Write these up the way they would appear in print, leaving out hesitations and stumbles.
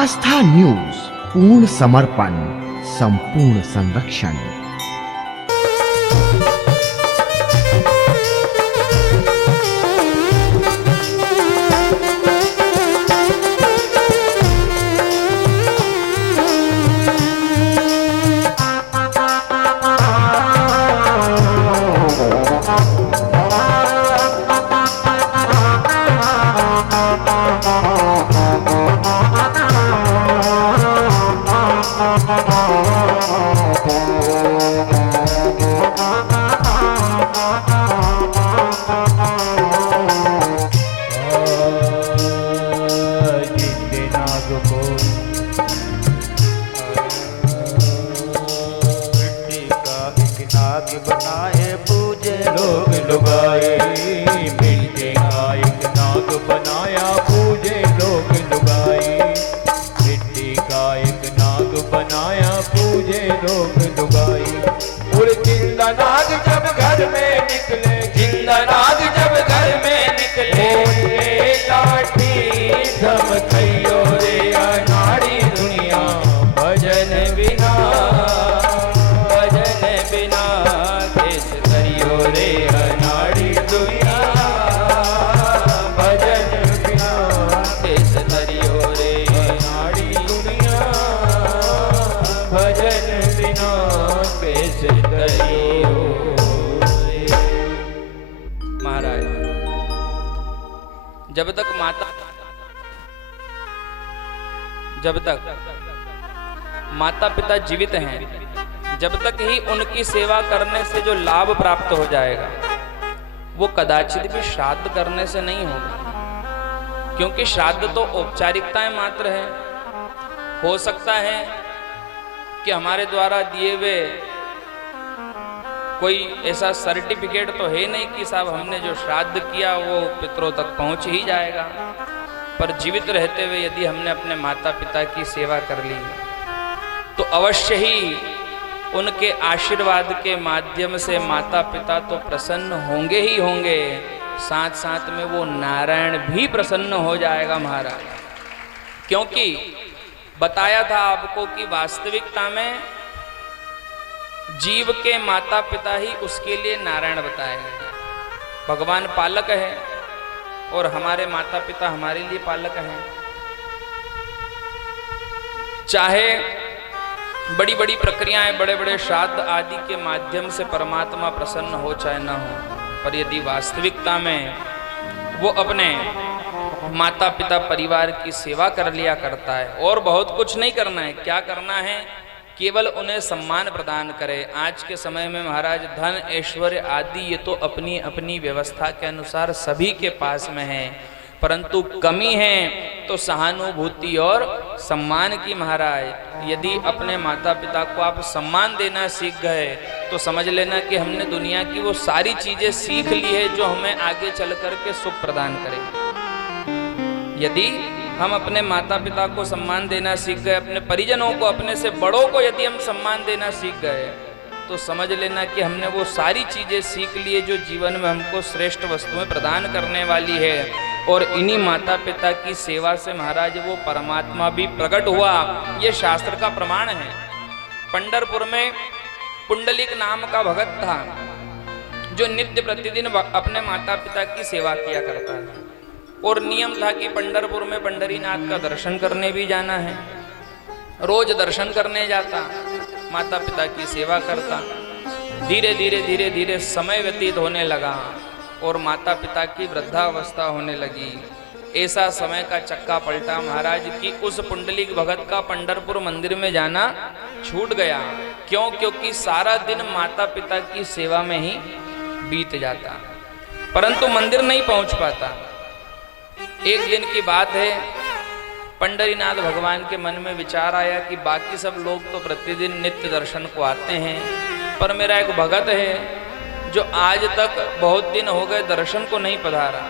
आस्था news, पूर्ण समर्पण, संपूर्ण संरक्षण। बनाए पूजे लोग लुगाए, मिट्टी का एक नाग बनाया पूजे लोग लुगाए, मिट्टी का एक नाग बनाया पूजे लोग लुगाए। और जिंदा नाग जब घर में निकले, जिंदा नाग जब घर में निकले, लाठी धमकइयो रे अनाड़ी दुनिया भजन बिना, भजन बिना केस करियो रे अनाड़ी दुनिया, भजन बिना केस करियो रे अनाड़ी दुनिया, भजन बिना केस करियो रे। महाराज, जब तक माता पिता जीवित हैं, जब तक ही उनकी सेवा करने से जो लाभ प्राप्त हो जाएगा वो कदाचित भी श्राद्ध करने से नहीं होगा, क्योंकि श्राद्ध तो औपचारिकताएं मात्र है। हो सकता है कि हमारे द्वारा दिए हुए कोई ऐसा सर्टिफिकेट तो है नहीं कि साहब हमने जो श्राद्ध किया वो पितरों तक पहुंच ही जाएगा, पर जीवित रहते हुए यदि हमने अपने माता पिता की सेवा कर ली तो अवश्य ही उनके आशीर्वाद के माध्यम से माता पिता तो प्रसन्न होंगे ही होंगे, साथ साथ में वो नारायण भी प्रसन्न हो जाएगा महाराज। क्योंकि बताया था आपको कि वास्तविकता में जीव के माता पिता ही उसके लिए नारायण बताए गए। भगवान पालक है और हमारे माता पिता हमारे लिए पालक हैं। चाहे बड़ी बड़ी प्रक्रियाएं, बड़े बड़े श्राद्ध आदि के माध्यम से परमात्मा प्रसन्न हो चाहे ना हो, पर यदि वास्तविकता में वो अपने माता पिता परिवार की सेवा कर लिया करता है और बहुत कुछ नहीं करना है, क्या करना है, केवल उन्हें सम्मान प्रदान करे। आज के समय में महाराज धन ऐश्वर्य आदि ये तो अपनी अपनी व्यवस्था के अनुसार सभी के पास में है, परंतु कमी है तो सहानुभूति और सम्मान की। महाराज, यदि अपने माता पिता को आप सम्मान देना सीख गए तो समझ लेना कि हमने दुनिया की वो सारी चीजें सीख ली है जो हमें आगे चल करके सुख प्रदान करेगी। यदि हम अपने माता पिता को सम्मान देना सीख गए, अपने परिजनों को, अपने से बड़ों को यदि हम सम्मान देना सीख गए तो समझ लेना कि हमने वो सारी चीजें सीख ली है जो जीवन में हमको श्रेष्ठ वस्तुएं प्रदान करने वाली है। और इन्हीं माता पिता की सेवा से महाराज वो परमात्मा भी प्रकट हुआ, ये शास्त्र का प्रमाण है। पंढरपुर में पुंडलिक नाम का भगत था जो नित्य प्रतिदिन अपने माता पिता की सेवा किया करता है, और नियम था कि पंढरपुर में पंढरीनाथ का दर्शन करने भी जाना है। रोज दर्शन करने जाता, माता पिता की सेवा करता। धीरे धीरे धीरे धीरे समय व्यतीत होने लगा और माता पिता की वृद्धावस्था होने लगी। ऐसा समय का चक्का पलटा महाराज कि उस पुंडलिक भगत का पंढरपुर मंदिर में जाना छूट गया। क्यों? क्योंकि सारा दिन माता पिता की सेवा में ही बीत जाता, परंतु मंदिर नहीं पहुंच पाता। एक दिन की बात है, पंढरीनाथ भगवान के मन में विचार आया कि बाकी सब लोग तो प्रतिदिन नित्य दर्शन को आते हैं, पर मेरा एक भगत है जो आज तक बहुत दिन हो गए दर्शन को नहीं पधारा।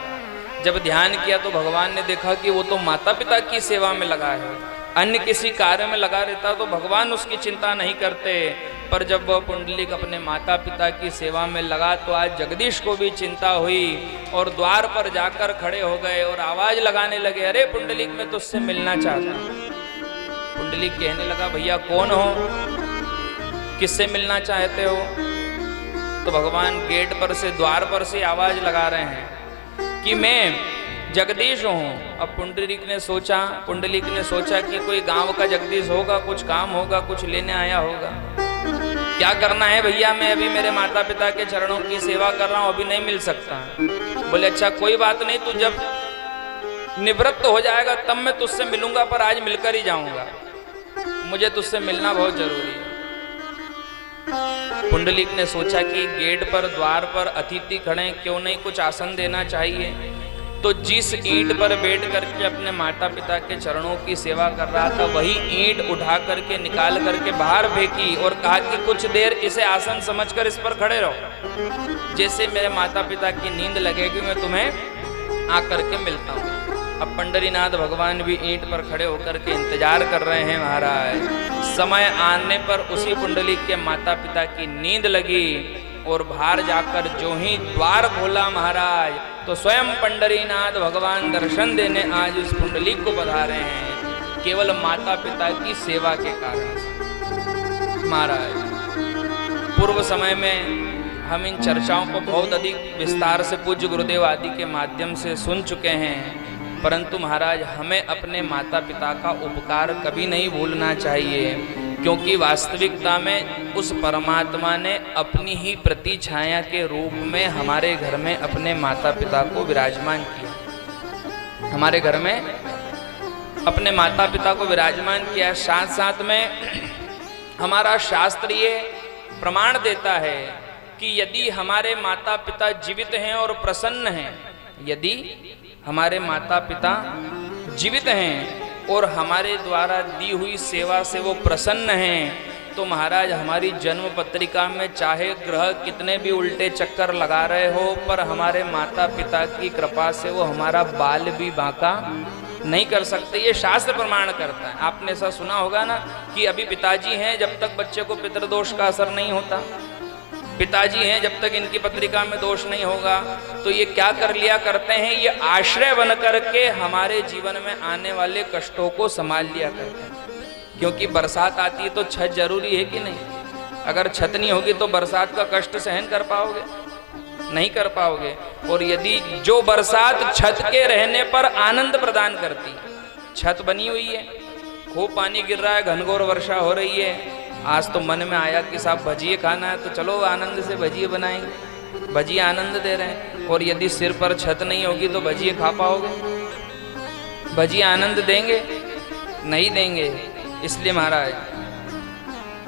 जब ध्यान किया तो भगवान ने देखा कि वो तो माता पिता की सेवा में लगा है, अन्य किसी कार्य में लगा रहता तो भगवान उसकी चिंता नहीं करते, पर जब वह पुंडलिक अपने माता पिता की सेवा में लगा तो आज जगदीश को भी चिंता हुई और द्वार पर जाकर खड़े हो गए और आवाज लगाने लगे, अरे पुंडलिक मैं तुझसे मिलना चाहता हूं। पुंडलीक कहने लगा, भैया कौन हो, किससे मिलना चाहते हो? तो भगवान गेट पर से, द्वार पर से आवाज लगा रहे हैं कि मैं जगदीश हूँ। अब पुंडलीक ने सोचा कि कोई गांव का जगदीश होगा, कुछ काम होगा, कुछ लेने आया होगा। क्या करना है भैया, मैं अभी मेरे माता पिता के चरणों की सेवा कर रहा हूँ, अभी नहीं मिल सकता। बोले अच्छा कोई बात नहीं, तू जब निवृत्त हो जाएगा तब मैं तुझसे मिलूंगा, पर आज मिलकर ही जाऊंगा, मुझे तुझसे मिलना बहुत जरूरी है। पुंडलीक ने सोचा कि गेट पर, द्वार पर अतिथि खड़े, क्यों नहीं कुछ आसन देना चाहिए। तो जिस ईंट पर बैठ करके अपने माता पिता के चरणों की सेवा कर रहा था, वही ईंट उठा करके निकाल करके बाहर फेंकी और कहा कि कुछ देर इसे आसन समझकर इस पर खड़े रहो, जैसे मेरे माता पिता की नींद लगेगी मैं तुम्हें आकर के मिलता हूँ। अब पंडरीनाथ भगवान भी ईंट पर खड़े होकर के इंतजार कर रहे हैं महाराज। समय आने पर उसी पुंडलीक के माता पिता की नींद लगी और बाहर जाकर जो ही द्वार खोला महाराज, तो स्वयं पंडरीनाथ भगवान दर्शन देने आज उस पुंडलीक को पधारे हैं, केवल माता पिता की सेवा के कारण से। महाराज पूर्व समय में हम इन चर्चाओं को बहुत अधिक विस्तार से पूज्य गुरुदेव आदि के माध्यम से सुन चुके हैं, परंतु महाराज हमें अपने माता पिता का उपकार कभी नहीं भूलना चाहिए, क्योंकि वास्तविकता में उस परमात्मा ने अपनी ही प्रति छाया के रूप में हमारे घर में अपने माता पिता को विराजमान किया। हमारे घर में अपने माता पिता को विराजमान किया। साथ साथ में हमारा शास्त्र ये प्रमाण देता है कि यदि हमारे माता पिता जीवित हैं और प्रसन्न हैं, यदि हमारे माता पिता जीवित हैं और हमारे द्वारा दी हुई सेवा से वो प्रसन्न हैं, तो महाराज हमारी जन्म पत्रिका में चाहे ग्रह कितने भी उल्टे चक्कर लगा रहे हो, पर हमारे माता पिता की कृपा से वो हमारा बाल भी बांका नहीं कर सकते। ये शास्त्र प्रमाण करता है। आपने ऐसा सुना होगा ना कि अभी पिताजी हैं जब तक बच्चे को पितृदोष का असर नहीं होता, पिताजी हैं जब तक इनकी पत्रिका में दोष नहीं होगा, तो ये क्या कर लिया करते हैं, ये आश्रय बन करके हमारे जीवन में आने वाले कष्टों को संभाल लिया करते हैं। क्योंकि बरसात आती है तो छत जरूरी है कि नहीं? अगर छत नहीं होगी तो बरसात का कष्ट सहन कर पाओगे? नहीं कर पाओगे। और यदि जो बरसात छत के रहने पर आनंद प्रदान करती, छत बनी हुई है, खूब पानी गिर रहा है, घनघोर वर्षा हो रही है, आज तो मन में आया कि साहब भजिए खाना है, तो चलो आनंद से भजिए बनाएंगे, भजिए आनंद दे रहे हैं। और यदि सिर पर छत नहीं होगी तो भजिए खा पाओगे? भजिए आनंद देंगे? नहीं देंगे। इसलिए महाराज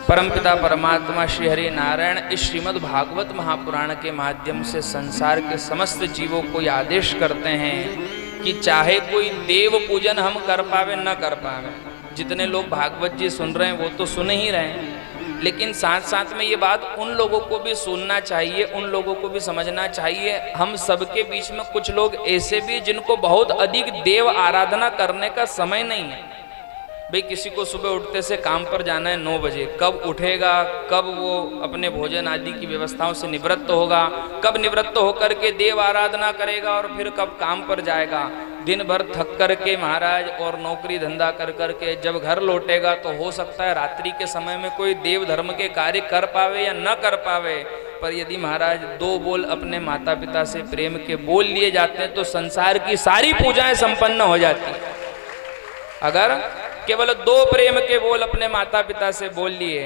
परमपिता परमात्मा श्री हरि नारायण इस श्रीमद् भागवत महापुराण के माध्यम से संसार के समस्त जीवों को आदेश करते हैं कि चाहे कोई देव पूजन हम कर पावे न कर पावे, जितने लोग भागवत जी सुन रहे हैं वो तो सुन ही रहे हैं, लेकिन साथ साथ में ये बात उन लोगों को भी सुनना चाहिए, उन लोगों को भी समझना चाहिए। हम सबके बीच में कुछ लोग ऐसे भी जिनको बहुत अधिक देव आराधना करने का समय नहीं है। भाई किसी को सुबह उठते से काम पर जाना है 9 बजे, कब उठेगा, कब वो अपने भोजन आदि की व्यवस्थाओं से निवृत्त होगा, कब निवृत्त होकर के देव आराधना करेगा और फिर कब काम पर जाएगा। दिन भर थक करके महाराज और नौकरी धंधा कर करके जब घर लौटेगा तो हो सकता है रात्रि के समय में कोई देव धर्म के कार्य कर पावे या न कर पावे, पर यदि महाराज 2 बोल अपने माता पिता से प्रेम के बोल लिए जाते हैं तो संसार की सारी पूजाएं संपन्न हो जाती। अगर केवल 2 प्रेम के बोल अपने माता पिता से बोल लिए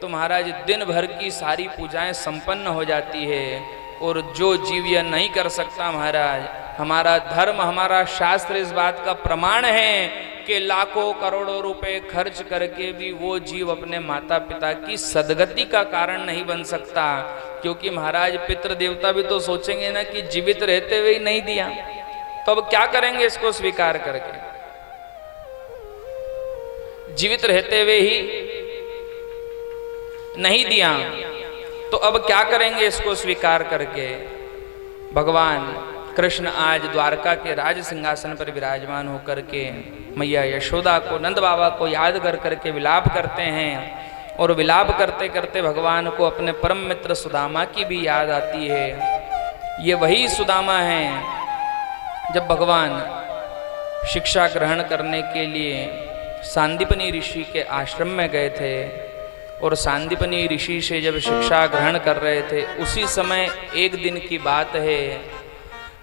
तो महाराज दिन भर की सारी पूजाएं संपन्न हो जाती है। और जो जीव यह नहीं कर सकता महाराज, हमारा धर्म, हमारा शास्त्र इस बात का प्रमाण है कि लाखों करोड़ों रुपए खर्च करके भी वो जीव अपने माता पिता की सदगति का कारण नहीं बन सकता। क्योंकि महाराज पितृ देवता भी तो सोचेंगे ना कि जीवित रहते हुए ही नहीं दिया, तो अब क्या करेंगे इसको स्वीकार करके? जीवित रहते हुए ही नहीं दिया तो अब क्या करेंगे इसको स्वीकार करके? भगवान कृष्ण आज द्वारका के राज सिंहासन पर विराजमान होकर के मैया यशोदा को, नंद बाबा को याद कर करके विलाप करते हैं। और विलाप करते करते भगवान को अपने परम मित्र सुदामा की भी याद आती है। ये वही सुदामा हैं जब भगवान शिक्षा ग्रहण करने के लिए सांदीपनी ऋषि के आश्रम में गए थे और सांदीपनी ऋषि से जब शिक्षा ग्रहण कर रहे थे, उसी समय एक दिन की बात है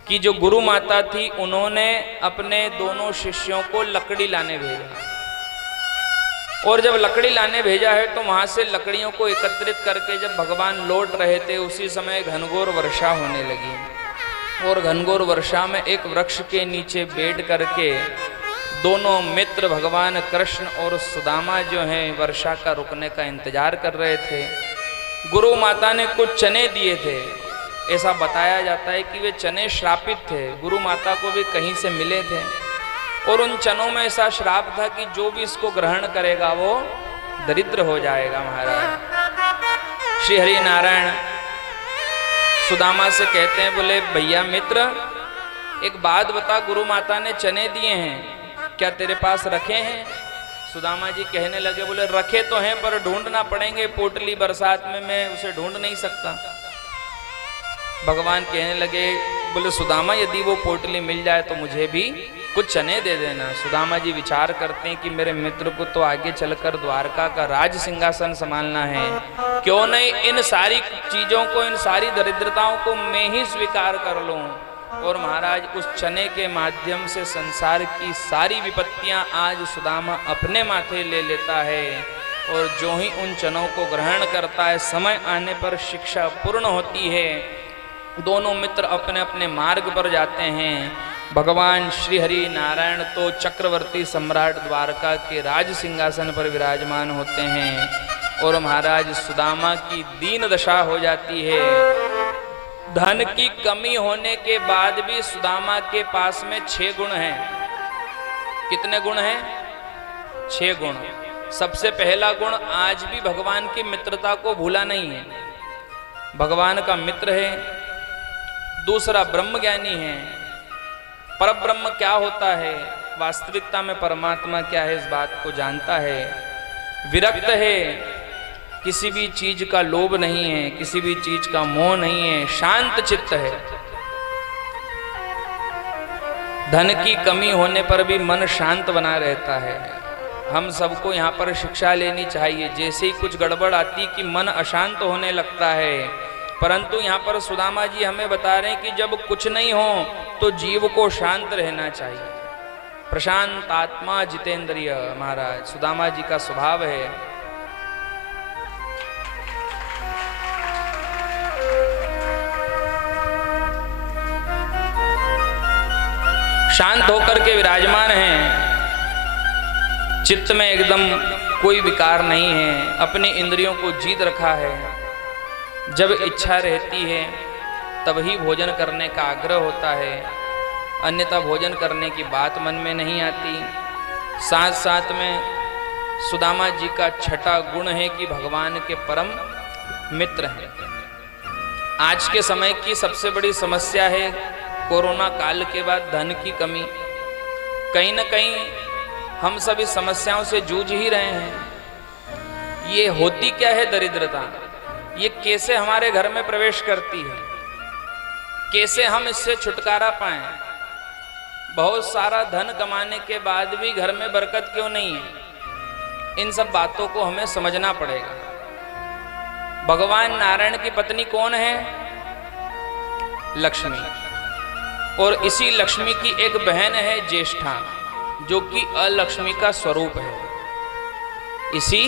कि जो गुरु माता थी उन्होंने अपने दोनों शिष्यों को लकड़ी लाने भेजा। और जब लकड़ी लाने भेजा है तो वहां से लकड़ियों को एकत्रित करके जब भगवान लौट रहे थे, उसी समय घनघोर वर्षा होने लगी। और घनघोर वर्षा में एक वृक्ष के नीचे बैठ करके दोनों मित्र भगवान कृष्ण और सुदामा जो हैं वर्षा का रुकने का इंतजार कर रहे थे। गुरु माता ने कुछ चने दिए थे। ऐसा बताया जाता है कि वे चने श्रापित थे, गुरु माता को भी कहीं से मिले थे। और उन चनों में ऐसा श्राप था कि जो भी इसको ग्रहण करेगा वो दरिद्र हो जाएगा। महाराज श्री हरि नारायण सुदामा से कहते हैं, बोले भैया मित्र एक बात बता, गुरु माता ने चने दिए हैं, क्या तेरे पास रखे हैं? सुदामा जी कहने लगे, बोले रखे तो हैं पर ढूंढना पड़ेंगे, पोटली बरसात में मैं उसे ढूंढ नहीं सकता। भगवान कहने लगे, बोले सुदामा यदि वो पोटली मिल जाए तो मुझे भी कुछ चने दे देना। सुदामा जी विचार करते हैं कि मेरे मित्र को तो आगे चलकर द्वारका का राज सिंहासन संभालना है, क्यों नहीं इन सारी चीजों को, इन सारी दरिद्रताओं को मैं ही स्वीकार कर लूं। और महाराज उस चने के माध्यम से संसार की सारी विपत्तियां आज सुदामा अपने माथे ले लेता है। और जो ही उन चनों को ग्रहण करता है, समय आने पर शिक्षा पूर्ण होती है। दोनों मित्र अपने अपने मार्ग पर जाते हैं। भगवान श्री हरि नारायण तो चक्रवर्ती सम्राट द्वारका के राज सिंहासन पर विराजमान होते हैं। और महाराज सुदामा की दीन दशा हो जाती है। धन की कमी होने के बाद भी सुदामा के पास में 6 गुण हैं। कितने गुण हैं? 6 गुण। सबसे पहला गुण, आज भी भगवान की मित्रता को भूला नहीं है, भगवान का मित्र है। दूसरा, ब्रह्म ज्ञानी है, परब्रह्म क्या होता है, वास्तविकता में परमात्मा क्या है इस बात को जानता है। विरक्त है, किसी भी चीज का लोभ नहीं है, किसी भी चीज का मोह नहीं है, शांत चित्त है। धन की कमी होने पर भी मन शांत बना रहता है। हम सबको यहाँ पर शिक्षा लेनी चाहिए। जैसे ही कुछ गड़बड़ आती कि मन अशांत होने लगता है, परंतु यहाँ पर सुदामा जी हमें बता रहे हैं कि जब कुछ नहीं हो तो जीव को शांत रहना चाहिए। प्रशांत आत्मा जितेंद्रिय महाराज सुदामा जी का स्वभाव है। शांत होकर के विराजमान हैं, चित्त में एकदम कोई विकार नहीं है, अपनी इंद्रियों को जीत रखा है। जब इच्छा रहती है तभी भोजन करने का आग्रह होता है, अन्यथा भोजन करने की बात मन में नहीं आती। साथ साथ में सुदामा जी का छठा गुण है कि भगवान के परम मित्र हैं। आज के समय की सबसे बड़ी समस्या है कोरोना काल के बाद धन की कमी। कहीं न कहीं हम सब इस समस्याओं से जूझ ही रहे हैं। ये होती क्या है दरिद्रता, ये कैसे हमारे घर में प्रवेश करती है, कैसे हम इससे छुटकारा पाएं। बहुत सारा धन कमाने के बाद भी घर में बरकत क्यों नहीं है, इन सब बातों को हमें समझना पड़ेगा। भगवान नारायण की पत्नी कौन है? लक्ष्मी। और इसी लक्ष्मी की एक बहन है ज्येष्ठा, जो कि अलक्ष्मी का स्वरूप है। इसी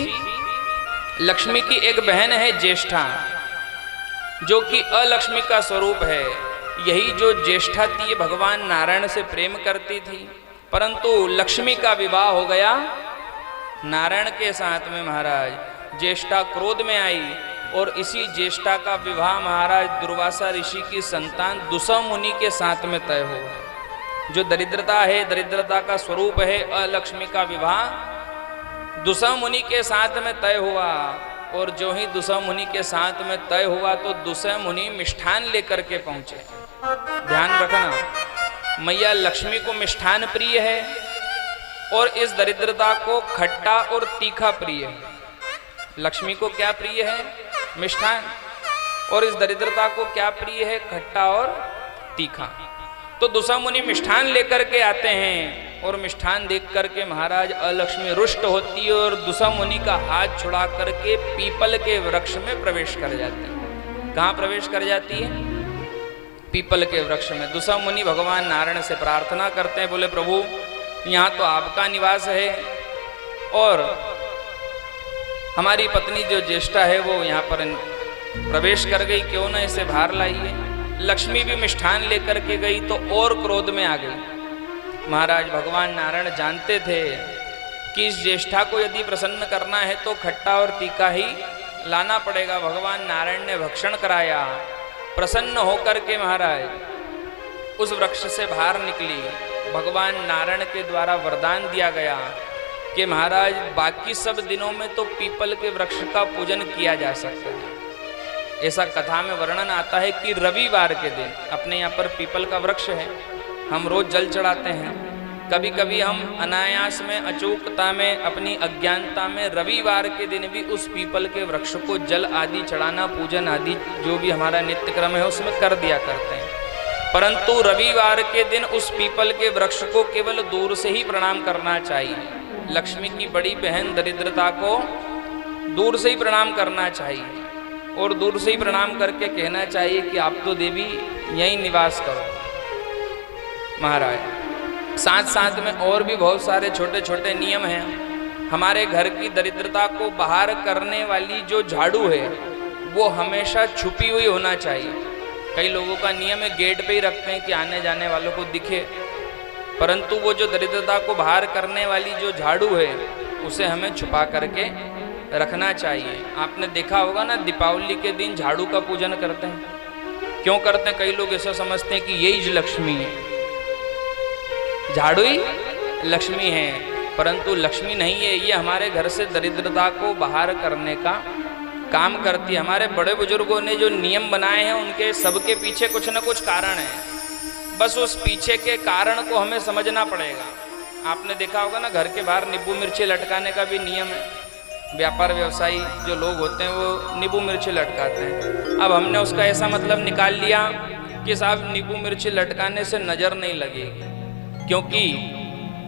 लक्ष्मी की एक बहन है ज्येष्ठा, जो कि अलक्ष्मी का स्वरूप है। यही जो ज्येष्ठा थी ये भगवान नारायण से प्रेम करती थी, परंतु लक्ष्मी का विवाह हो गया नारायण के साथ में। महाराज ज्येष्ठा क्रोध में आई और इसी ज्येष्ठा का विवाह महाराज दुर्वासा ऋषि की संतान दुसव मुनि के साथ में तय हुआ। जो दरिद्रता है, दरिद्रता का स्वरूप है अलक्ष्मी का विवाह दुसव मुनि के साथ में तय हुआ। और जो ही दुसव मुनि के साथ में तय हुआ तो दुसव मुनि मिष्ठान लेकर के पहुंचे। ध्यान रखना, मैया लक्ष्मी को मिष्ठान प्रिय है और इस दरिद्रता को खट्टा और तीखा प्रिय है। लक्ष्मी को क्या प्रिय है? मिष्ठान। और इस दरिद्रता को क्या प्रिय है? खट्टा और तीखा। तो दुसव मुनि मिष्ठान लेकर के आते हैं और मिष्ठान देख करके महाराज अलक्ष्मी रुष्ट होती है और दुसा मुनि का हाथ छुड़ा करके पीपल के वृक्ष में प्रवेश कर जाती है। कहाँ प्रवेश कर जाती है? पीपल के वृक्ष में। दुसा मुनि भगवान नारायण से प्रार्थना करते हैं, बोले प्रभु यहाँ तो आपका निवास है और हमारी पत्नी जो ज्येष्ठा है वो यहाँ पर प्रवेश कर गई, क्यों ना इसे बाहर लाइए। लक्ष्मी भी मिष्ठान लेकर के गई तो और क्रोध में आ गई। महाराज भगवान नारायण जानते थे कि इस ज्येष्ठा को यदि प्रसन्न करना है तो खट्टा और तीखा ही लाना पड़ेगा। भगवान नारायण ने भक्षण कराया। प्रसन्न होकर के महाराज उस वृक्ष से बाहर निकली। भगवान नारायण के द्वारा वरदान दिया गया कि महाराज बाकी सब दिनों में तो पीपल के वृक्ष का पूजन किया जा सकता है। ऐसा कथा में वर्णन आता है कि रविवार के दिन, अपने यहाँ पर पीपल का वृक्ष है, हम रोज जल चढ़ाते हैं। कभी कभी हम अनायास में, अचूकता में, अपनी अज्ञानता में रविवार के दिन भी उस पीपल के वृक्ष को जल आदि चढ़ाना, पूजन आदि जो भी हमारा नित्य क्रम है उसमें कर दिया करते हैं। परंतु रविवार के दिन उस पीपल के वृक्ष को केवल दूर से ही प्रणाम करना चाहिए। लक्ष्मी की बड़ी बहन दरिद्रता को दूर से ही प्रणाम करना चाहिए और दूर से ही प्रणाम करके कहना चाहिए कि आप तो देवी यहीं निवास करो। महाराज साथ साथ में और भी बहुत सारे छोटे छोटे नियम हैं। हमारे घर की दरिद्रता को बाहर करने वाली जो झाड़ू है वो हमेशा छुपी हुई होना चाहिए। कई लोगों का नियम है गेट पे ही रखते हैं कि आने जाने वालों को दिखे, परंतु वो जो दरिद्रता को बाहर करने वाली जो झाड़ू है उसे हमें छुपा करके रखना चाहिए। आपने देखा होगा ना, दीपावली के दिन झाड़ू का पूजन करते हैं। क्यों करते हैं? कई लोग ऐसा समझते हैं कि यही लक्ष्मी है, झाड़ू ही लक्ष्मी है, परंतु लक्ष्मी नहीं है। ये हमारे घर से दरिद्रता को बाहर करने का काम करती है। हमारे बड़े बुजुर्गों ने जो नियम बनाए हैं उनके सबके पीछे कुछ न कुछ कारण है। बस उस पीछे के कारण को हमें समझना पड़ेगा। आपने देखा होगा ना, घर के बाहर नींबू मिर्ची लटकाने का भी नियम है। व्यापार व्यवसायी जो लोग होते हैं वो नींबू मिर्ची लटकाते हैं। अब हमने उसका ऐसा मतलब निकाल लिया कि साहब नींबू मिर्ची लटकाने से नज़र नहीं लगेगी, क्योंकि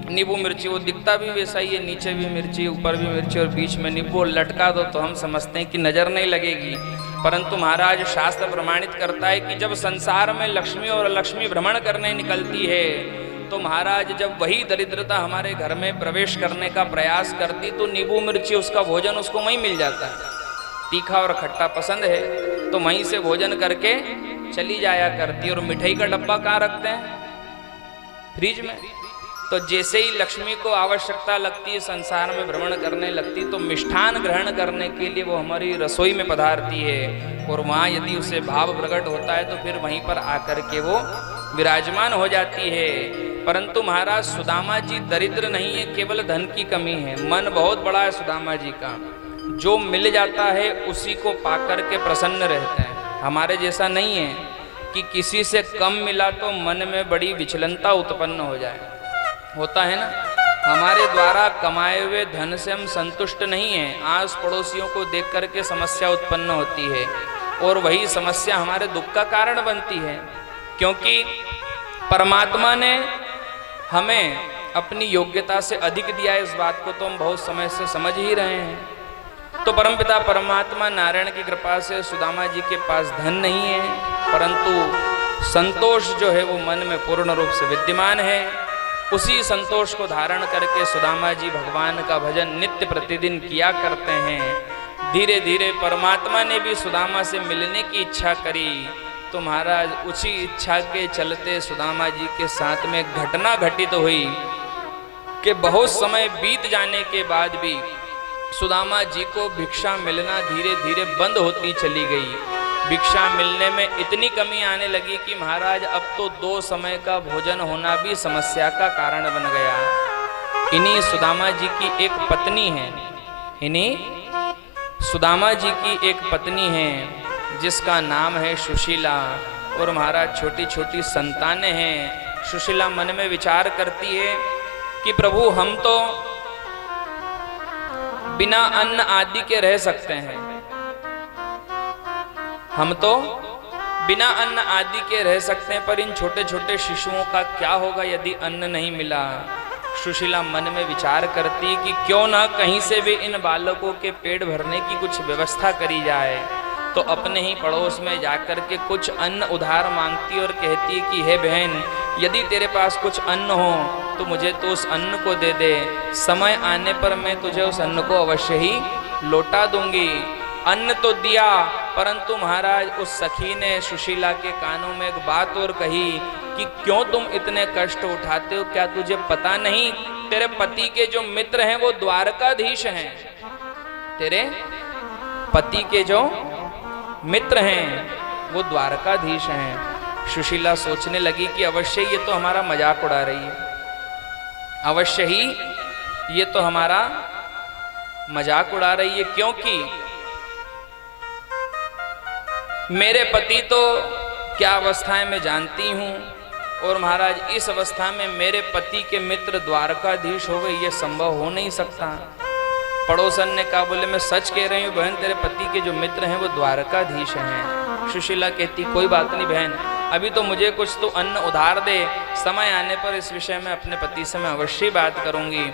नींबू मिर्ची वो दिखता भी वैसा ही है, नीचे भी मिर्ची, ऊपर भी मिर्ची और बीच में नींबू लटका दो तो हम समझते हैं कि नज़र नहीं लगेगी। परंतु महाराज शास्त्र प्रमाणित करता है कि जब संसार में लक्ष्मी और लक्ष्मी भ्रमण करने निकलती है तो महाराज जब वही दरिद्रता हमारे घर में प्रवेश करने का प्रयास करती तो नींबू मिर्ची उसका भोजन उसको वहीं मिल जाता है। तीखा और खट्टा पसंद है तो वहीं से भोजन करके चली जाया करती। और मिठाई का डब्बा कहाँ रखते हैं? फ्रिज में। तो जैसे ही लक्ष्मी को आवश्यकता लगती है, संसार में भ्रमण करने लगती, तो मिष्ठान ग्रहण करने के लिए वो हमारी रसोई में पधारती है और वहाँ यदि उसे भाव प्रकट होता है तो फिर वहीं पर आकर के वो विराजमान हो जाती है। परंतु महाराज सुदामा जी दरिद्र नहीं है, केवल धन की कमी है। मन बहुत बड़ा है सुदामा जी का, जो मिल जाता है उसी को पाकर के प्रसन्न रहते हैं। हमारे जैसा नहीं है कि किसी से कम मिला तो मन में बड़ी विचलनता उत्पन्न हो जाए। होता है ना, हमारे द्वारा कमाए हुए धन से हम संतुष्ट नहीं हैं। आस पड़ोसियों को देख करके समस्या उत्पन्न होती है और वही समस्या हमारे दुख का कारण बनती है, क्योंकि परमात्मा ने हमें अपनी योग्यता से अधिक दिया है। इस बात को तो हम बहुत समय से समझ ही रहे हैं। तो परमपिता परमात्मा नारायण की कृपा से सुदामा जी के पास धन नहीं है, परंतु संतोष जो है वो मन में पूर्ण रूप से विद्यमान है। उसी संतोष को धारण करके सुदामा जी भगवान का भजन नित्य प्रतिदिन किया करते हैं। धीरे धीरे परमात्मा ने भी सुदामा से मिलने की इच्छा करी तो महाराज उसी इच्छा के चलते सुदामा जी के साथ में घटना घटित हुई कि बहुत समय बीत जाने के बाद भी सुदामा जी को भिक्षा मिलना धीरे धीरे बंद होती चली गई। भिक्षा मिलने में इतनी कमी आने लगी कि महाराज अब तो 2 समय का भोजन होना भी समस्या का कारण बन गया। इन्हीं सुदामा जी की एक पत्नी है, इन्हीं सुदामा जी की एक पत्नी है जिसका नाम है सुशीला, और महाराज छोटी छोटी संतानें हैं। सुशीला मन में विचार करती है कि प्रभु हम तो बिना अन्न आदि के रह सकते हैं, हम तो बिना अन्न आदि के रह सकते हैं, पर इन छोटे छोटे शिशुओं का क्या होगा यदि अन्न नहीं मिला। सुशीला मन में विचार करती कि क्यों ना कहीं से भी इन बालकों के पेट भरने की कुछ व्यवस्था करी जाए। तो अपने ही पड़ोस में जाकर के कुछ अन्न उधार मांगती और कहती कि हे बहन, यदि तेरे पास कुछ अन्न हो तो मुझे तो उस अन्न को दे दे, समय आने पर मैं तुझे उस अन्न को अवश्य ही लौटा दूंगी। अन्न तो दिया, परंतु महाराज उस सखी ने सुशीला के कानों में एक बात और कही कि क्यों तुम इतने कष्ट उठाते हो, क्या तुझे पता नहीं तेरे पति के जो मित्र हैं वो द्वारकाधीश हैं। तेरे पति के जो मित्र हैं वो द्वारकाधीश हैं। सुशीला सोचने लगी कि अवश्य ये तो हमारा मजाक उड़ा रही है, अवश्य ही ये तो हमारा मजाक उड़ा रही है, क्योंकि मेरे पति तो क्या अवस्थाएं मैं जानती हूं, और महाराज इस अवस्था में मेरे पति के मित्र द्वारकाधीश हो गए, ये संभव हो नहीं सकता। पड़ोसन ने कहा, बोले मैं सच कह रही हूँ बहन, तेरे पति के जो मित्र हैं वो द्वारकाधीश हैं। सुशीला कहती कोई बात नहीं बहन, अभी तो मुझे कुछ तो अन्न उधार दे, समय आने पर इस विषय में अपने पति से मैं अवश्य बात करूंगी।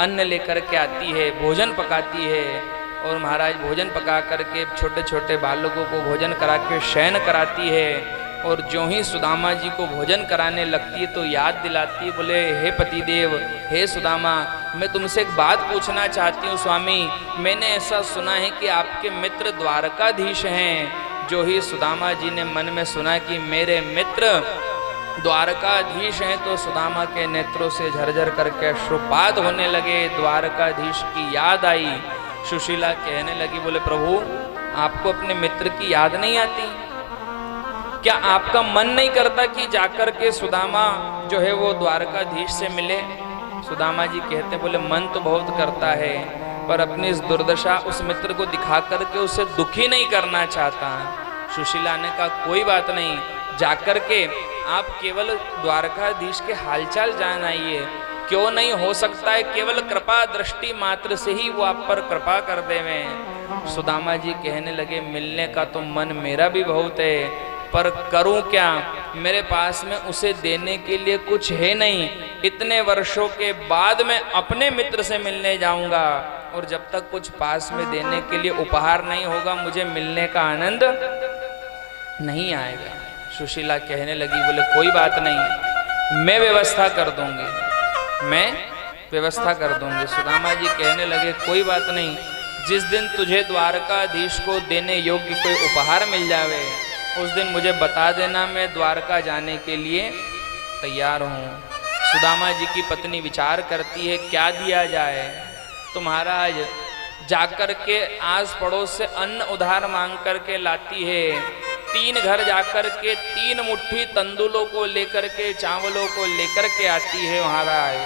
अन्न लेकर के आती है, भोजन पकाती है, और महाराज भोजन पका करके छोटे छोटे बालकों को भोजन करा के शयन कराती है। और जो ही सुदामा जी को भोजन कराने लगती है तो याद दिलाती है, बोले हे पतिदेव, हे सुदामा, मैं तुमसे एक बात पूछना चाहती हूँ स्वामी, मैंने ऐसा सुना है कि आपके मित्र द्वारकाधीश हैं। जो ही सुदामा जी ने मन में सुना कि मेरे मित्र द्वारकाधीश हैं तो सुदामा के नेत्रों से झरझर करके अश्रुपात होने लगे। द्वारकाधीश की याद आई। सुशीला कहने लगी, बोले प्रभु, आपको अपने मित्र की याद नहीं आती? क्या आपका मन नहीं करता कि जाकर के सुदामा जो है वो द्वारकाधीश से मिले? सुदामा जी कहते, बोले मन तो बहुत करता है, पर अपनी इस दुर्दशा उस मित्र को दिखा करके उसे दुखी नहीं करना चाहता। सुशीला ने कहा कोई बात नहीं, जाकर के आप केवल द्वारकाधीश के हालचाल जान आइए, क्यों नहीं हो सकता है केवल कृपा दृष्टि मात्र से ही वो आप पर कृपा कर देवें। सुदामा जी कहने लगे, मिलने का तो मन मेरा भी बहुत है, पर करूं क्या, मेरे पास में उसे देने के लिए कुछ है नहीं। इतने वर्षों के बाद मैं अपने मित्र से मिलने जाऊंगा, और जब तक कुछ पास में देने के लिए उपहार नहीं होगा मुझे मिलने का आनंद नहीं आएगा। सुशीला कहने लगी, बोले कोई बात नहीं, मैं व्यवस्था कर दूंगी, मैं व्यवस्था कर दूंगी। सुदामा जी कहने लगे कोई बात नहीं, जिस दिन तुझे द्वारकाधीश को देने योग्य कोई उपहार मिल जावे उस दिन मुझे बता देना, मैं द्वारका जाने के लिए तैयार हूँ। सुदामा जी की पत्नी विचार करती है क्या दिया जाए। तो महाराज जाकर के आस पड़ोस से अन्न उधार मांग करके लाती है। 3 घर जाकर के 3 मुट्ठी तंदुलों को लेकर के, चावलों को लेकर के आती है महाराज,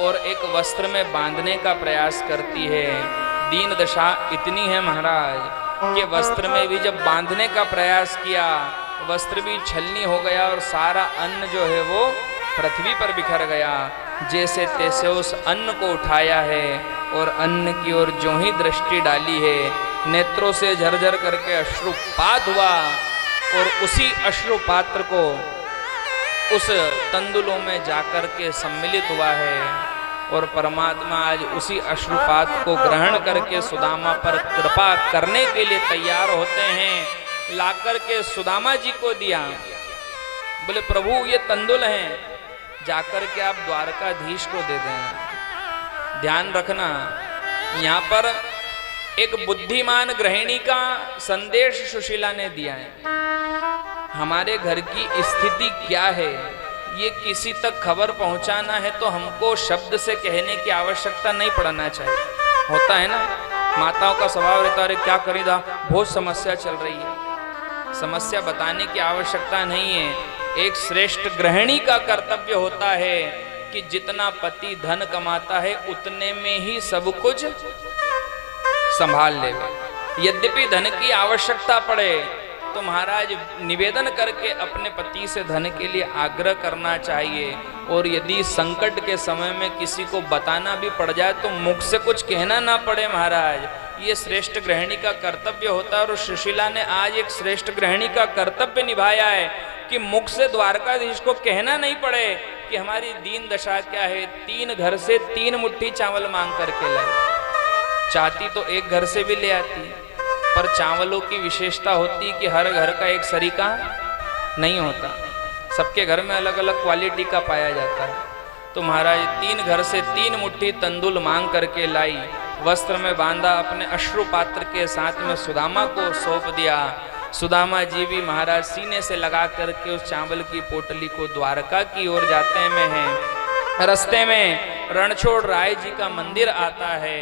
और एक वस्त्र में बांधने का प्रयास करती है। दीन दशा इतनी है महाराज कि वस्त्र में भी जब बांधने का प्रयास किया, वस्त्र भी छलनी हो गया और सारा अन्न जो है वो पृथ्वी पर बिखर गया। जैसे तैसे उस अन्न को उठाया है और अन्न की ओर जो ही दृष्टि डाली है, नेत्रों से झरझर करके अश्रुपात हुआ, और उसी अश्रुपात्र को उस तंदुलों में जाकर के सम्मिलित हुआ है। और परमात्मा आज उसी अश्रुपात को ग्रहण करके सुदामा पर कृपा करने के लिए तैयार होते हैं। लाकर के सुदामा जी को दिया, बोले प्रभु ये तंदुल हैं, जाकर के आप द्वारकाधीश को दे देना। ध्यान रखना, यहाँ पर एक बुद्धिमान गृहिणी का संदेश सुशीला ने दिया है। हमारे घर की स्थिति क्या है ये किसी तक खबर पहुंचाना है तो हमको शब्द से कहने की आवश्यकता नहीं पड़ना चाहिए। होता है ना, माताओं का स्वभाव रहता है, क्या करी था, बहुत समस्या चल रही है। समस्या बताने की आवश्यकता नहीं है। एक श्रेष्ठ गृहिणी का कर्तव्य होता है कि जितना पति धन कमाता है उतने में ही सब कुछ संभाल ले। यद्यपि धन की आवश्यकता पड़े तो महाराज निवेदन करके अपने पति से धन के लिए आग्रह करना चाहिए। और यदि संकट के समय में किसी को बताना भी पड़ जाए तो मुख से कुछ कहना ना पड़े महाराज, ये श्रेष्ठ गृहिणी का कर्तव्य होता है। और सुशीला ने आज एक श्रेष्ठ गृहिणी का कर्तव्य निभाया है कि मुख से द्वारकाधीश को कहना नहीं पड़े कि हमारी दीन दशा क्या है, 3 घर से 3 मुट्ठी चावल मांग करके लाए। चाहती तो एक घर से भी ले आती, पर चावलों की विशेषता होती कि हर घर का एक सरीका नहीं होता, सबके घर में अलग अलग क्वालिटी का पाया जाता है। तो महाराज 3 घर से 3 मुट्ठी तंदुल मांग करके लाई, वस्त्र में बांधा, अपने अश्रु पात्र के साथ में सुदामा को सौंप दिया। सुदामा जी भी महाराज सीने से लगा करके उस चावल की पोटली को द्वारका की ओर जाते में हैं। रास्ते में रणछोड़ राय जी का मंदिर आता है,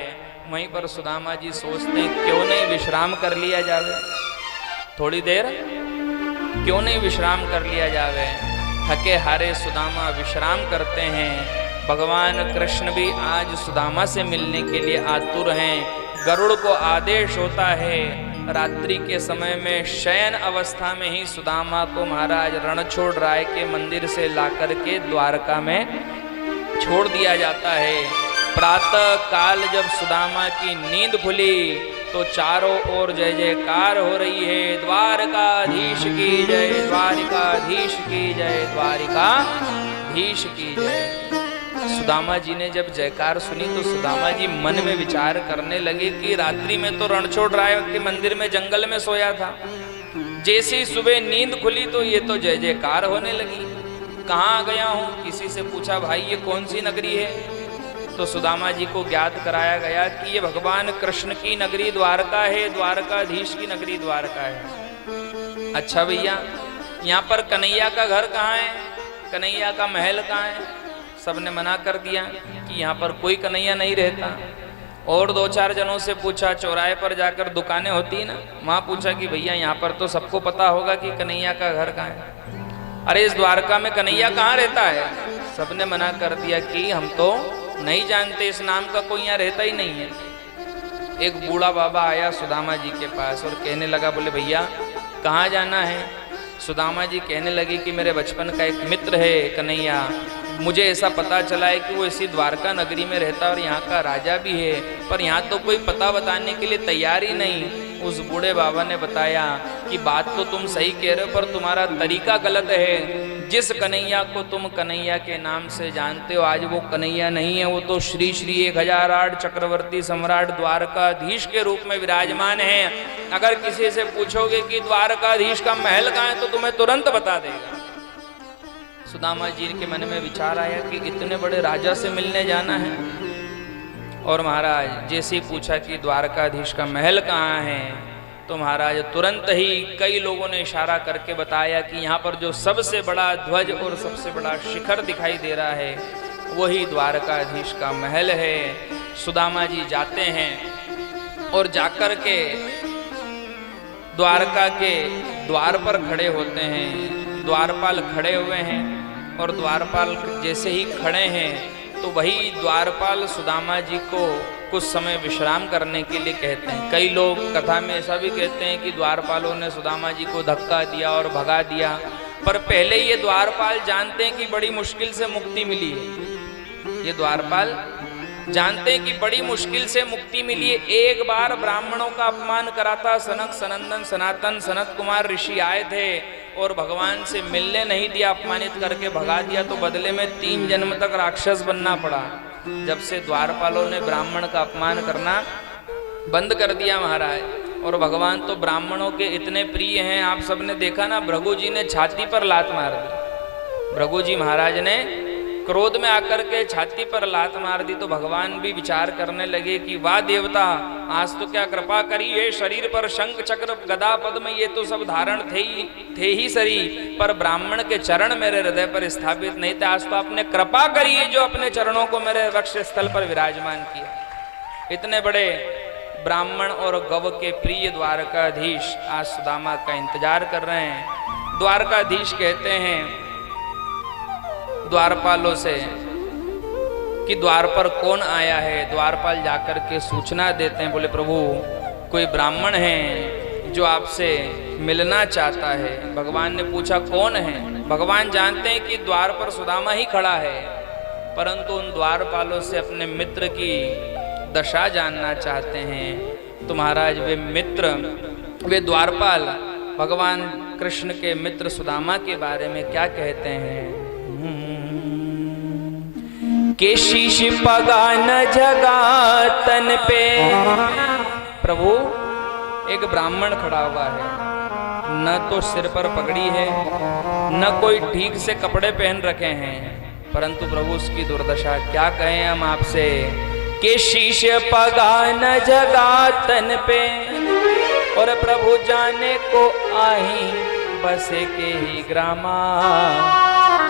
वहीं पर सुदामा जी सोचते हैं क्यों नहीं विश्राम कर लिया जावे, थोड़ी देर क्यों नहीं विश्राम कर लिया जावे। थके हारे सुदामा विश्राम करते हैं। भगवान कृष्ण भी आज सुदामा से मिलने के लिए आतुर हैं। गरुड़ को आदेश होता है रात्रि के समय में शयन अवस्था में ही सुदामा को महाराज रणछोड़ राय के मंदिर से लाकर के द्वारका में छोड़ दिया जाता है। प्रातः काल जब सुदामा की नींद खुली तो चारों ओर जय जयकार हो रही है, द्वारकाधीश की जय, द्वारिकाधीश की जय, द्वारिकाधीश की जय। सुदामा जी ने जब जयकार सुनी तो सुदामा जी मन में विचार करने लगे कि रात्रि में तो रणछोड़ राय के मंदिर में जंगल में सोया था, जैसे ही सुबह नींद खुली तो ये तो जय जयकार होने लगी। कहाँ गया हूँ? किसी से पूछा भाई ये कौन सी नगरी है? तो सुदामा जी को ज्ञात कराया गया कि ये भगवान कृष्ण की नगरी द्वारका है, द्वारकाधीश की नगरी द्वारका है। अच्छा भैया यहाँ पर कन्हैया का घर कहाँ है, कन्हैया का महल कहाँ है? सबने मना कर दिया कि यहाँ पर कोई कन्हैया नहीं रहता। और 2-4 जनों से पूछा, चौराहे पर जाकर दुकानें होती ना, वहाँ पूछा कि भैया यहाँ पर तो सबको पता होगा कि कन्हैया का घर कहाँ है, अरे इस द्वारका में कन्हैया कहाँ रहता है? सबने मना कर दिया कि हम तो नहीं जानते, इस नाम का कोई यहाँ रहता ही नहीं है। एक बूढ़ा बाबा आया सुदामा जी के पास और कहने लगा, बोले भैया कहाँ जाना है? सुदामा जी कहने लगे कि मेरे बचपन का एक मित्र है कन्हैया, मुझे ऐसा पता चला है कि वो इसी द्वारका नगरी में रहता है और यहाँ का राजा भी है, पर यहाँ तो कोई पता बताने के लिए तैयार ही नहीं। उस बूढ़े बाबा ने बताया कि बात तो तुम सही कह रहे हो, पर तुम्हारा तरीका गलत है। जिस कन्हैया को तुम कन्हैया के नाम से जानते हो आज वो कन्हैया नहीं है, वो तो श्री श्री 1008 चक्रवर्ती सम्राट द्वारकाधीश के रूप में विराजमान है। अगर किसी से पूछोगे कि द्वारकाधीश का महल कहाँ है तो तुम्हें तुरंत बता देगा। सुदामा जी के मन में विचार आया कि इतने बड़े राजा से मिलने जाना है, और महाराज जैसे ही पूछा कि द्वारकाधीश का महल कहाँ है तो महाराज तुरंत ही कई लोगों ने इशारा करके बताया कि यहाँ पर जो सबसे बड़ा ध्वज और सबसे बड़ा शिखर दिखाई दे रहा है वही द्वारकाधीश का महल है। सुदामा जी जाते हैं और जाकर के द्वारका के द्वार पर खड़े होते हैं। द्वारपाल खड़े हुए हैं और द्वारपाल जैसे ही खड़े हैं तो वही द्वारपाल सुदामा जी को कुछ समय विश्राम करने के लिए कहते हैं। कई लोग कथा में ऐसा भी कहते हैं कि द्वारपालों ने सुदामा जी को धक्का दिया और भगा दिया, पर पहले ये द्वारपाल जानते हैं कि बड़ी मुश्किल से मुक्ति मिली है। ये द्वारपाल जानते हैं कि बड़ी मुश्किल से मुक्ति मिली है। एक बार ब्राह्मणों का अपमान करा था, सनक सनंदन सनातन सनत कुमार ऋषि आए थे और भगवान से मिलने नहीं दिया, अपमानित करके भगा दिया, तो बदले में 3 जन्म तक राक्षस बनना पड़ा। जब से द्वारपालों ने ब्राह्मण का अपमान करना बंद कर दिया महाराज, और भगवान तो ब्राह्मणों के इतने प्रिय हैं। आप सबने देखा ना, भृगु जी ने छाती पर लात मार दी। भृगु जी महाराज ने क्रोध में आकर के छाती पर लात मार दी तो भगवान भी विचार करने लगे कि वाह देवता, आज तो क्या कृपा करी है, शरीर पर शंख चक्र गदा पद्म ये तो सब धारण थे ही सरी, पर ब्राह्मण के चरण मेरे हृदय पर स्थापित नहीं थे। आज तो आपने कृपा करी है जो अपने चरणों को मेरे वक्ष स्थल पर विराजमान किया। इतने बड़े ब्राह्मण और गव के प्रिय द्वारकाधीश आज सुदामा का इंतजार कर रहे हैं। द्वारकाधीश कहते हैं द्वारपालों से कि द्वार पर कौन आया है। द्वारपाल जाकर के सूचना देते हैं, बोले प्रभु कोई ब्राह्मण है जो आपसे मिलना चाहता है। भगवान ने पूछा कौन है। भगवान जानते हैं कि द्वार पर सुदामा ही खड़ा है, परंतु उन द्वारपालों से अपने मित्र की दशा जानना चाहते हैं। तो महाराज वे मित्र, वे द्वारपाल भगवान कृष्ण के मित्र सुदामा के बारे में क्या कहते हैं। के शीश पगा न जगा तन पे। प्रभु एक ब्राह्मण खड़ा हुआ है, न तो सिर पर पगड़ी है, न कोई ठीक से कपड़े पहन रखे हैं, परंतु प्रभु उसकी दुर्दशा क्या कहें हम आपसे। के शीश पगा न जगा तन पे, और प्रभु जाने को आही बसे के ही ग्रामा।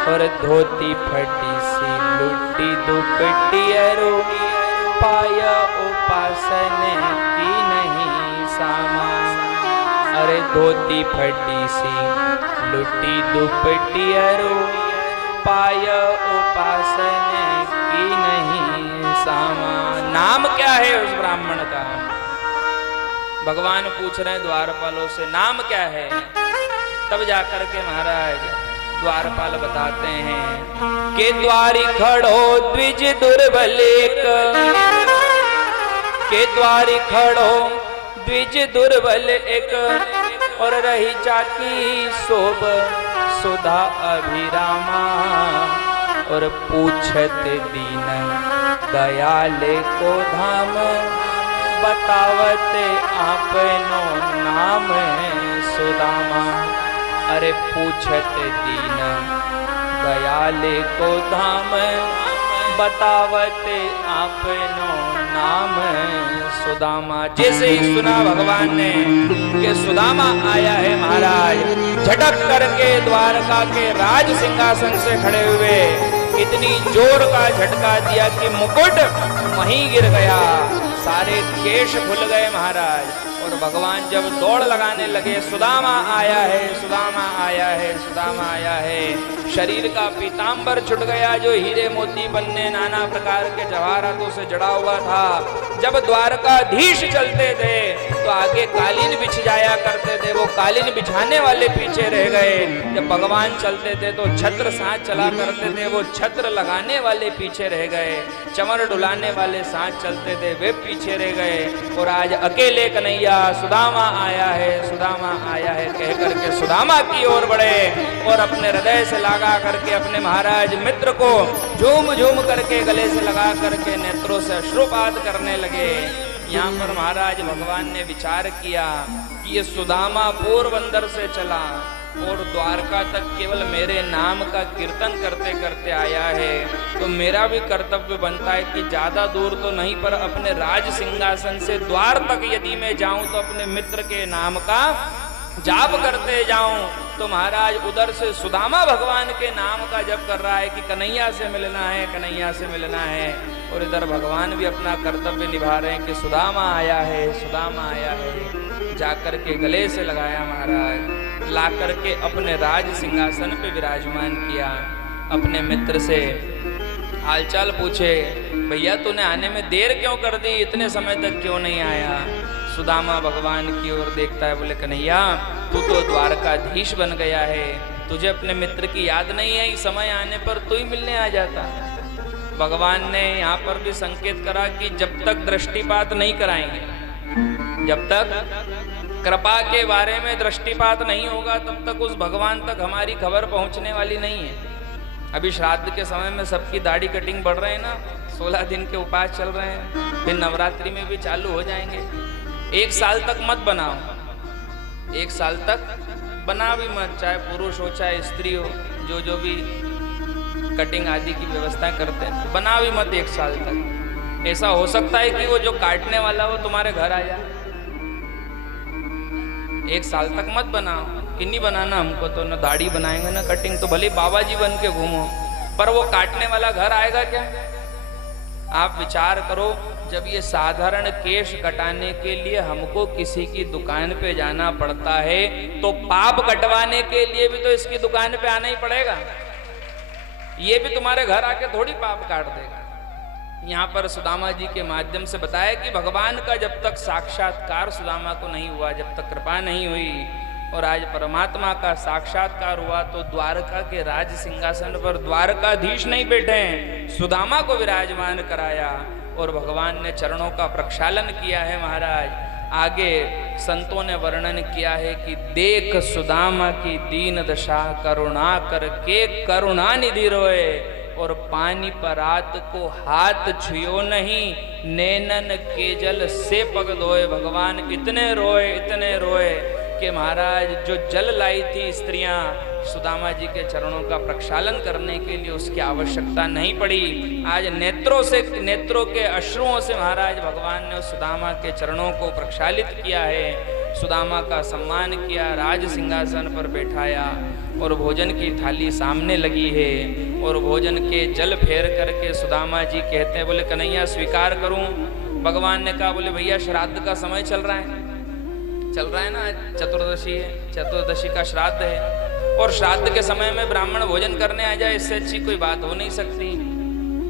और धोती फटी सी लुट्टी दुपट्टी अरो, पाया उपासन की नहीं सामा। अरे धोती फटी सी लुट्टी दुपट्टी अरो, पाया उपासन की नहीं सामा। नाम क्या है उस ब्राह्मण का? भगवान पूछ रहे हैं द्वारपालों से, नाम क्या है? तब जाकर के महाराज द्वारपाल बताते हैं कि द्वारी खड़ो द्विज दुर्बल एक, के द्वारी खड़ो द्विज दुर्बल एक, और रही चाकी शोभ सुधा अभिरामा। और पूछत दीन दयाल को धाम, बतावत आपनो नाम सुदामा। अरे पूछत दीन दयाल को धाम, बतावत आपनो नाम सुदामा। जैसे ही सुना भगवान ने कि सुदामा आया है महाराज, झटक करके द्वारका के राज सिंहासन से खड़े हुए इतनी जोर का झटका दिया कि मुकुट वहीं गिर गया, सारे केश खुल गए महाराज। और भगवान जब दौड़ लगाने लगे, सुदामा आया है, सुदामा आया है, सुदामा आया है। शरीर का पीतांबर छुट गया जो हीरे मोती बनने नाना प्रकार के जवाहरातों से जड़ा हुआ था। जब द्वारकाधीश चलते थे तो आगे कालीन बिछ जाया करते थे, वो कालीन बिछाने वाले पीछे रह गए। जब भगवान चलते थे तो छत्र साथ चला करते थे, वो छत्र लगाने वाले पीछे रह गए। चमर डुलाने वाले साथ चलते थे, वे पीछे रह गए। और आज अकेले कन्हैया सुदामा आया है, सुदामा आया है कह करके सुदामा की ओर बढ़े और अपने हृदय से लगा करके अपने महाराज मित्र को झूम झूम करके गले से लगा करके नेत्रों से अश्रुपात करने लगे। यहाँ पर महाराज भगवान ने विचार किया कि ये सुदामा पोरबंदर से चला और द्वारका तक केवल मेरे नाम का कीर्तन करते करते आया है, तो मेरा भी कर्तव्य बनता है कि ज्यादा दूर तो नहीं पर अपने राज सिंहासन से द्वार तक यदि मैं जाऊं तो अपने मित्र के नाम का जाप करते जाऊं। तो महाराज उधर से सुदामा भगवान के नाम का जप कर रहा है कि कन्हैया से मिलना है, कन्हैया से मिलना है, और इधर भगवान भी अपना कर्तव्य निभा रहे हैं कि सुदामा आया है, सुदामा आया है। जाकर के गले से लगाया महाराज, ला करके अपने राज सिंहासन पे विराजमान किया। अपने मित्र से हालचाल पूछे, भैया तूने आने में देर क्यों कर दी, इतने समय तक क्यों नहीं आया? सुदामा भगवान की ओर देखता है, बोले कन्हैया तू तो द्वारकाधीश बन गया है, तुझे अपने मित्र की याद नहीं है, इस समय आने पर तू ही मिलने आ जाता। भगवान ने यहाँ पर भी संकेत करा कि जब तक दृष्टिपात नहीं कराएंगे, जब तक कृपा के बारे में दृष्टिपात नहीं होगा तब तक उस भगवान तक हमारी खबर पहुंचने वाली नहीं है। अभी श्राद्ध के समय में सबकी दाढ़ी कटिंग बढ़ रहे हैं ना, 16 दिन के उपास चल रहे हैं, फिर नवरात्रि में भी चालू हो जाएंगे। 1 साल तक मत बनाओ, 1 साल तक बना भी मत, चाहे पुरुष हो चाहे स्त्री हो, जो भी कटिंग आदि की व्यवस्था करते हैं बना भी मत 1 साल तक। ऐसा हो सकता है कि वो जो काटने वाला वो तुम्हारे घर आ जाए। 1 साल तक मत बनाओ, कि नहीं बनाना हमको तो, न दाढ़ी बनाएंगे न कटिंग, तो भले बाबा जी बन के घूमो, पर वो काटने वाला घर आएगा क्या? आप विचार करो, जब ये साधारण केश कटाने के लिए हमको किसी की दुकान पे जाना पड़ता है, तो पाप कटवाने के लिए भी तो इसकी दुकान पे आना ही पड़ेगा। ये भी तुम्हारे घर आके थोड़ी पाप काट देगा। यहाँ पर सुदामा जी के माध्यम से बताया कि भगवान का जब तक साक्षात्कार सुदामा को नहीं हुआ, जब तक कृपा नहीं हुई, और आज परमात्मा का साक्षात्कार हुआ, तो द्वारका के राज सिंहासन पर द्वारकाधीश नहीं बैठे हैं, सुदामा को विराजमान कराया और भगवान ने चरणों का प्रक्षालन किया है। महाराज आगे संतों ने वर्णन किया है कि देख सुदामा की दीन दशा, करुणा करके करुणा निधि रोए, और पानी परात को हाथ छुयो नहीं, नैनन के जल से पग धोए। भगवान इतने रोए कि महाराज जो जल लाई थी स्त्रियां सुदामा जी के चरणों का प्रक्षालन करने के लिए, उसकी आवश्यकता नहीं पड़ी। आज नेत्रों के अश्रुओं से महाराज भगवान ने सुदामा के चरणों को प्रक्षालित किया है, सुदामा का सम्मान किया, राज सिंहासन पर बैठाया और भोजन की थाली सामने लगी है और भोजन के जल फेर करके सुदामा जी कहते हैं, बोले कन्हैया स्वीकार करूं? भगवान ने कहा, बोले भैया श्राद्ध का समय चल रहा है ना, चतुर्दशी है, चतुर्दशी का श्राद्ध है और श्राद्ध के समय में ब्राह्मण भोजन करने आ जाए, इससे अच्छी कोई बात हो नहीं सकती।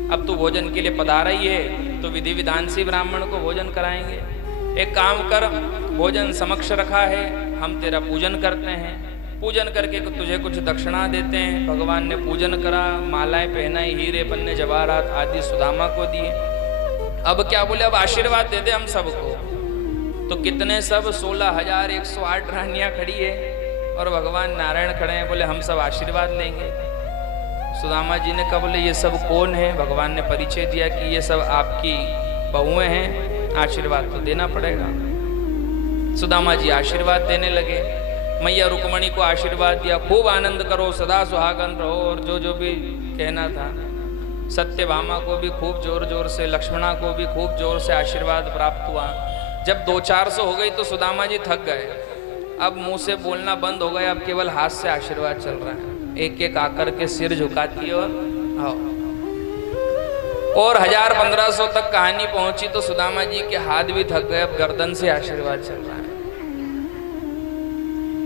अब तू भोजन के लिए पधारा ही है तो विधि विधान से ब्राह्मण को भोजन कराएंगे। एक काम कर, भोजन समक्ष रखा है, हम तेरा पूजन करते हैं, पूजन करके तुझे कुछ दक्षिणा देते हैं। भगवान ने पूजन करा, मालाएं पहनाई, हीरे पन्ने जवाहरात आदि सुदामा को दिए। अब क्या बोले, अब आशीर्वाद दे दे हम सबको। तो कितने सब 16,108 रानियां खड़ी है और भगवान नारायण खड़े हैं, बोले हम सब आशीर्वाद लेंगे। सुदामा जी ने कहा, बोले ये सब कौन है? भगवान ने परिचय दिया कि ये सब आपकी बहुएं हैं, आशीर्वाद तो देना पड़ेगा। सुदामा जी आशीर्वाद देने लगे, मैया रुक्मणी को आशीर्वाद दिया, खूब आनंद करो, सदा सुहागन रहो, और जो भी कहना था। सत्यभामा को भी खूब जोर जोर से, लक्ष्मणा को भी खूब जोर से आशीर्वाद प्राप्त हुआ। जब 200-400 हो गई तो सुदामा जी थक गए, अब मुंह से बोलना बंद हो गया, अब केवल हाथ से आशीर्वाद चल रहा है। एक एक आकर के सिर झुकाती और आओ, और 1000-1500 तक कहानी पहुंची तो सुदामा जी के हाथ भी थक गए, अब गर्दन से आशीर्वाद चल रहा है।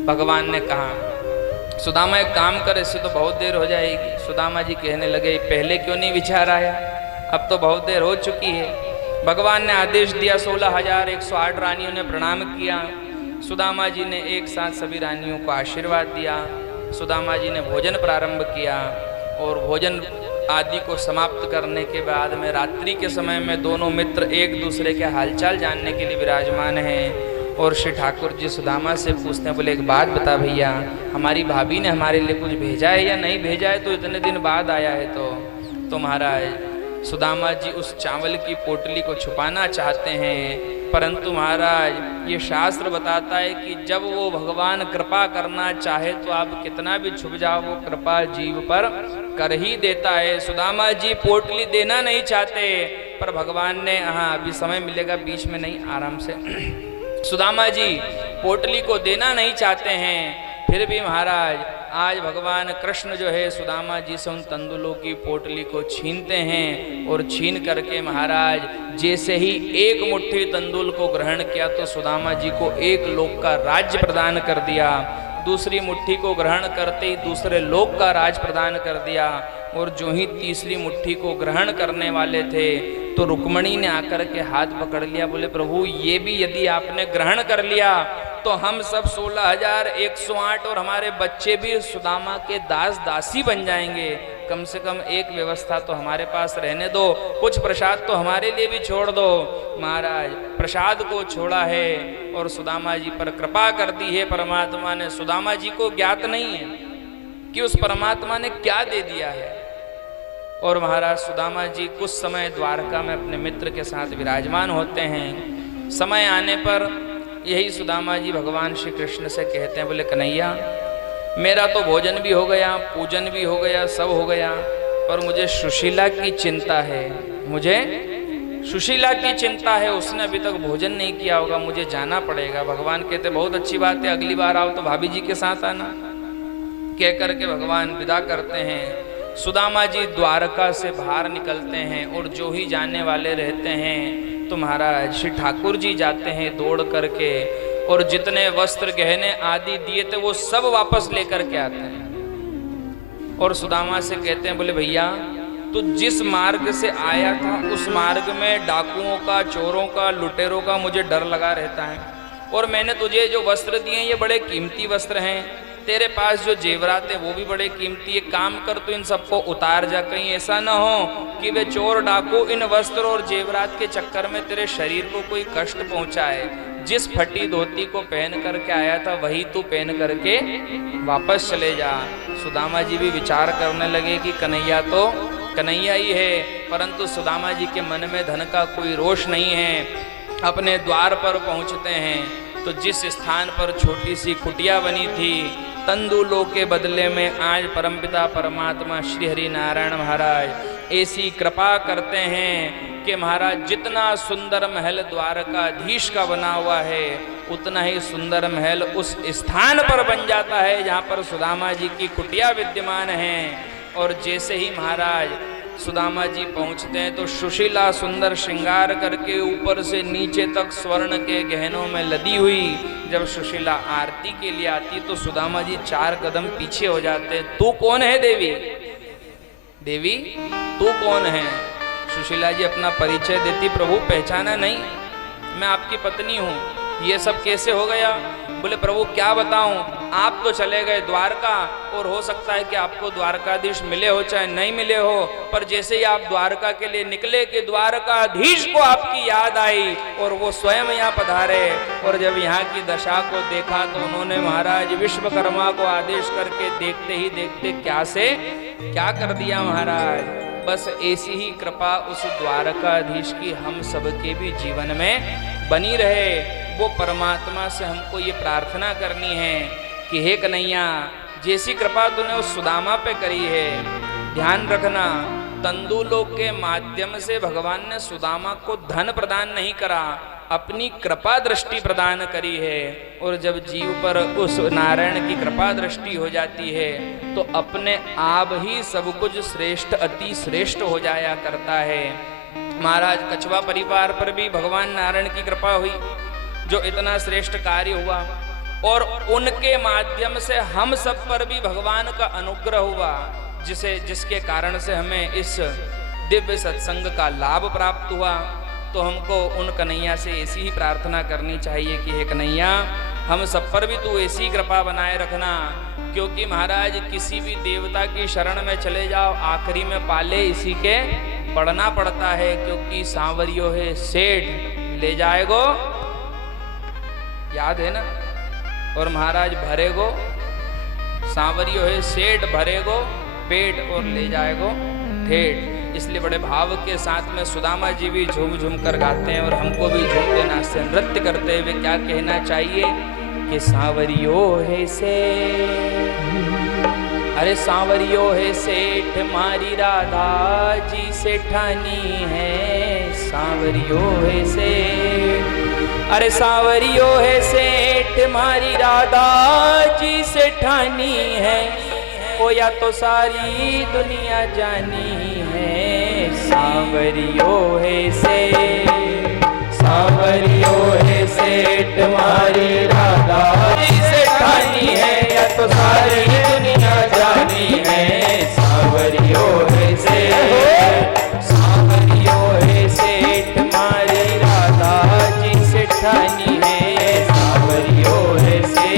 भगवान ने कहा, सुदामा एक काम कर, इससे तो बहुत देर हो जाएगी। सुदामा जी कहने लगे, पहले क्यों नहीं विचार आया, अब तो बहुत देर हो चुकी है। भगवान ने आदेश दिया, 16,108 रानियों ने प्रणाम किया। सुदामा जी ने एक साथ सभी रानियों को आशीर्वाद दिया। सुदामा जी ने भोजन प्रारंभ किया और भोजन आदि को समाप्त करने के बाद में रात्रि के समय में दोनों मित्र एक दूसरे के हालचाल जानने के लिए विराजमान हैं। और श्री ठाकुर जी सुदामा से पूछते हैं, बोले एक बात बता भैया, हमारी भाभी ने हमारे लिए कुछ भेजा है या नहीं भेजा है? तो इतने दिन बाद आया है तो महाराज सुदामा जी उस चावल की पोटली को छुपाना चाहते हैं, परंतु महाराज ये शास्त्र बताता है कि जब वो भगवान कृपा करना चाहे तो आप कितना भी छुप जाओ, वो कृपा जीव पर कर ही देता है। सुदामा जी पोटली देना नहीं चाहते, पर भगवान ने, हाँ अभी समय मिलेगा, बीच में नहीं, आराम से। सुदामा जी पोटली को देना नहीं चाहते हैं, फिर भी महाराज आज भगवान कृष्ण जो है सुदामा जी से उन तंदुलों की पोटली को छीनते हैं और छीन करके महाराज जैसे ही एक मुट्ठी तंदुल को ग्रहण किया तो सुदामा जी को एक लोक का राज्य प्रदान कर दिया। दूसरी मुट्ठी को ग्रहण करते ही दूसरे लोक का राज प्रदान कर दिया। और जो ही तीसरी मुट्ठी को ग्रहण करने वाले थे तो रुक्मणी ने आकर के हाथ पकड़ लिया, बोले प्रभु ये भी यदि आपने ग्रहण कर लिया तो हम सब 16,108 और हमारे बच्चे भी सुदामा के दास दासी बन जाएंगे। कम से कम एक व्यवस्था तो हमारे पास रहने दो, कुछ प्रसाद तो हमारे लिए भी छोड़ दो। महाराज प्रसाद को छोड़ा है और सुदामा जी पर कृपा कर दी है परमात्मा ने। सुदामा जी को ज्ञात नहीं है कि उस परमात्मा ने क्या दे दिया है। और महाराज सुदामा जी कुछ समय द्वारका में अपने मित्र के साथ विराजमान होते हैं। समय आने पर यही सुदामा जी भगवान श्री कृष्ण से कहते हैं, बोले कन्हैया मेरा तो भोजन भी हो गया, पूजन भी हो गया, सब हो गया, पर मुझे सुशीला की चिंता है, मुझे सुशीला की चिंता है, उसने अभी तक भोजन नहीं किया होगा, मुझे जाना पड़ेगा। भगवान कहते बहुत अच्छी बात है, अगली बार आओ तो भाभी जी के साथ आना। कह करके भगवान विदा करते हैं। सुदामा जी द्वारका से बाहर निकलते हैं और जो ही जाने वाले रहते हैं तो महाराज श्री ठाकुर जी जाते हैं दौड़ करके और जितने वस्त्र गहने आदि दिए थे वो सब वापस लेकर के आते हैं। और सुदामा से कहते हैं, बोले भैया तो जिस मार्ग से आया था उस मार्ग में डाकुओं का, चोरों का, लुटेरों का मुझे डर लगा रहता है, और मैंने तुझे जो वस्त्र दिए ये बड़े कीमती वस्त्र हैं, तेरे पास जो जेवरात है वो भी बड़े कीमती है, काम कर तो इन सबको उतार जा, कहीं ऐसा ना हो कि वे चोर डाकू इन वस्त्र और जेवरात के चक्कर में तेरे शरीर को कोई कष्ट पहुंचाए। जिस फटी धोती को पहन करके आया था वही तू पहन करके वापस चले जा। सुदामा जी भी विचार करने लगे कि कन्हैया तो कन्हैया ही है, परंतु सुदामा जी के मन में धन का कोई रोष नहीं है। अपने द्वार पर पहुंचते हैं तो जिस स्थान पर छोटी सी कुटिया बनी थी, तंदूलों के बदले में आज परमपिता परमात्मा श्री हरि नारायण महाराज ऐसी कृपा करते हैं कि महाराज जितना सुंदर महल द्वारकाधीश का बना हुआ है, उतना ही सुंदर महल उस स्थान पर बन जाता है जहाँ पर सुदामा जी की कुटिया विद्यमान है। और जैसे ही महाराज सुदामा जी पहुँचते हैं तो सुशीला सुंदर श्रृंगार करके ऊपर से नीचे तक स्वर्ण के गहनों में लदी हुई जब सुशीला आरती के लिए आती तो सुदामा जी 4 कदम पीछे हो जाते। तू कौन है देवी? देवी तू कौन है? सुशीला जी अपना परिचय देती, प्रभु पहचाना नहीं, मैं आपकी पत्नी हूँ। ये सब कैसे हो गया? बोले प्रभु क्या बताऊं, आप तो चले गए द्वारका और हो सकता है कि आपको द्वारकाधीश मिले हो चाहे नहीं मिले हो, पर जैसे ही आप द्वारका के लिए निकले कि द्वारकाधीश को आपकी याद आई और वो स्वयं यहाँ पधारे। और जब यहाँ की दशा को देखा तो उन्होंने महाराज विश्वकर्मा को आदेश करके देखते ही देखते क्या से क्या कर दिया महाराज। बस ऐसी ही कृपा उस द्वारकाधीश की हम सबके भी जीवन में बनी रहे। वो परमात्मा से हमको ये प्रार्थना करनी है कि हे कन्हैया, जैसी कृपा तूने उस सुदामा पे करी है, ध्यान रखना तंदूलों के माध्यम से भगवान ने सुदामा को धन प्रदान नहीं करा, अपनी कृपा दृष्टि प्रदान करी है। और जब जीव पर उस नारायण की कृपा दृष्टि हो जाती है तो अपने आप ही सब कुछ श्रेष्ठ अति श्रेष्ठ हो जाया करता है। महाराज कछवा परिवार पर भी भगवान नारायण की कृपा हुई, जो इतना श्रेष्ठ कार्य हुआ, और उनके माध्यम से हम सब पर भी भगवान का अनुग्रह हुआ, जिसके कारण से हमें इस दिव्य सत्संग का लाभ प्राप्त हुआ। तो हमको उन कन्हैया से ऐसी ही प्रार्थना करनी चाहिए कि हे कन्हैया, हम सब पर भी तू ऐसी कृपा बनाए रखना। क्योंकि महाराज किसी भी देवता की शरण में चले जाओ, आखिरी में पाले इसी के पड़ना पड़ता है, क्योंकि सांवरियो है सेठ ले जाएगो, याद है ना। और महाराज भरेगो, सांवरियो है सेठ भरेगो पेट और ले जाएगो ठेठ। इसलिए बड़े भाव के साथ में सुदामा जी भी झूम झूम कर गाते हैं और हमको भी झूमते नाचते नृत्य करते हुए क्या कहना चाहिए कि सांवरियो है सेठ, अरे सांवरियो है सेठ मारी राधा जी सेठानी है, सांवरियो है सेठ, अरे सांवरियो है सेठ मारी राधा जी सेठानी है, ओ या तो सारी दुनिया जानी है, सांवरियो है सेठ, सांवरियो है सेठ मारी राधा जी सेठानी है, या तो सारी दुनिया जानी है, सांवरियो है सेठ, सांवरियो है सेठ मारी राधा जी सेठानी है, सांवरियो है सेठ।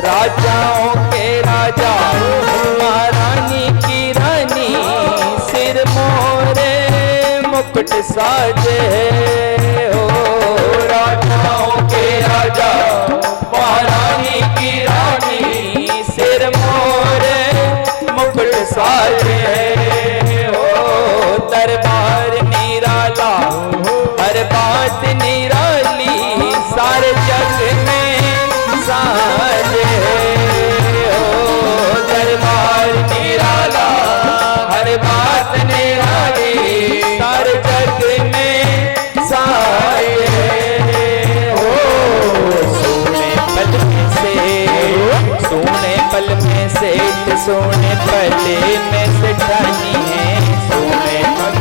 राजाओं के राजा महारानी की रानी, सिर मोरे मुकुट साजे हो, राजाओं के राजा महारानी की रानी, सिर मोरे मुकुट साजे हो, दरबार निराला हर बात निराली, सारे जग में साजे हो, दरबार निराला हर बात निराली, सारे जग में साजे हो, सोने पल में सेठ, सोने पल में सेठ, सोने पल में सेठानी है, सोने पल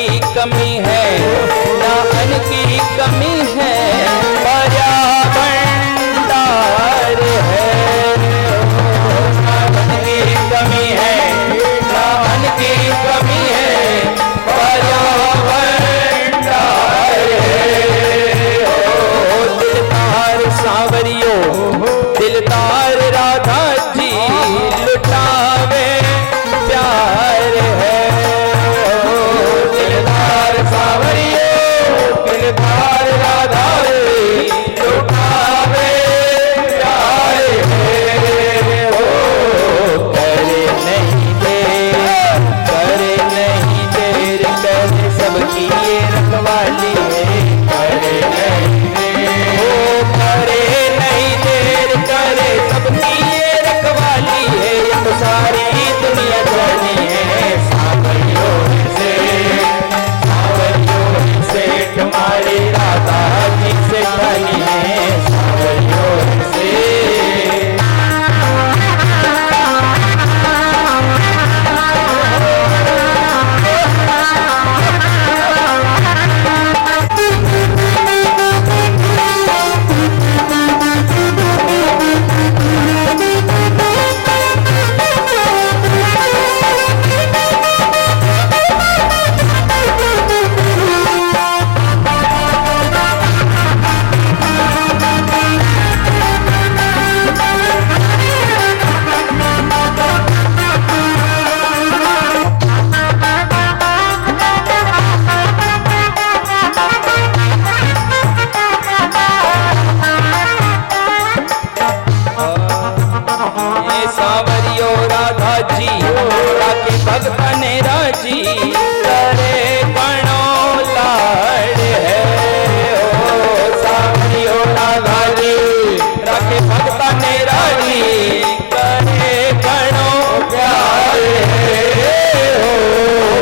की कमी है, ना अन्न की कमी है, भरा भंडार है। ना अन्न की कमी है, ना अन्न की कमी है, भरा भंडार है। दिलदार सांवरियो, दिलदार राधा जी लुटावे प्यार है। दिलदार सांवरियो, दिलदार राधा जी लुटावे प्यार है। करे नहीं देर, करे नहीं देर, करे सबकी ये रखवाली है। करे नहीं देर, करे नहीं देर, करे सबकी ये रखवाली है। ये तो सारी दुनिया जानी है। सांवरियों से, सांवरियों से तुम्हारी राधा जी से जानी है। सांवरियों से ये सांवरियो राधा जी राखे भगत ने राजी, करे गणो लाड है। ओ सांवरियो राधा जी राखे भगत ने राजी, करे गणो प्यार है। ओ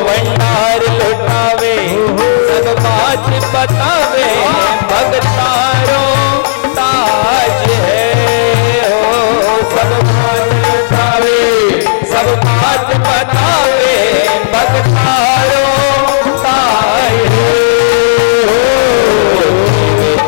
भंडार लुटावे, सब बात बतावे, भगतारो ताज है। सब बात बतावे, सब बात बतावे, भगतारो ताज है।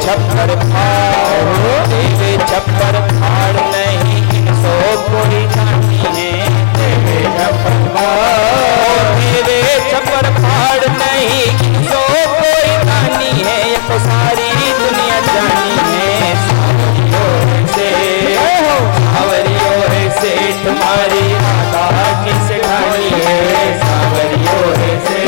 छप्पर फाड़, देवे छप्पर फाड़ नहीं सो कोई जानी है। देवे छप्पर फाड़, देवे छप्पर फाड़ नहीं सो कोई जानी है। ये तो सारी दुनिया जानी है। सांवरियों से, सांवरियों से तुम्हारी राधा की सिखानी है। सांवरियों से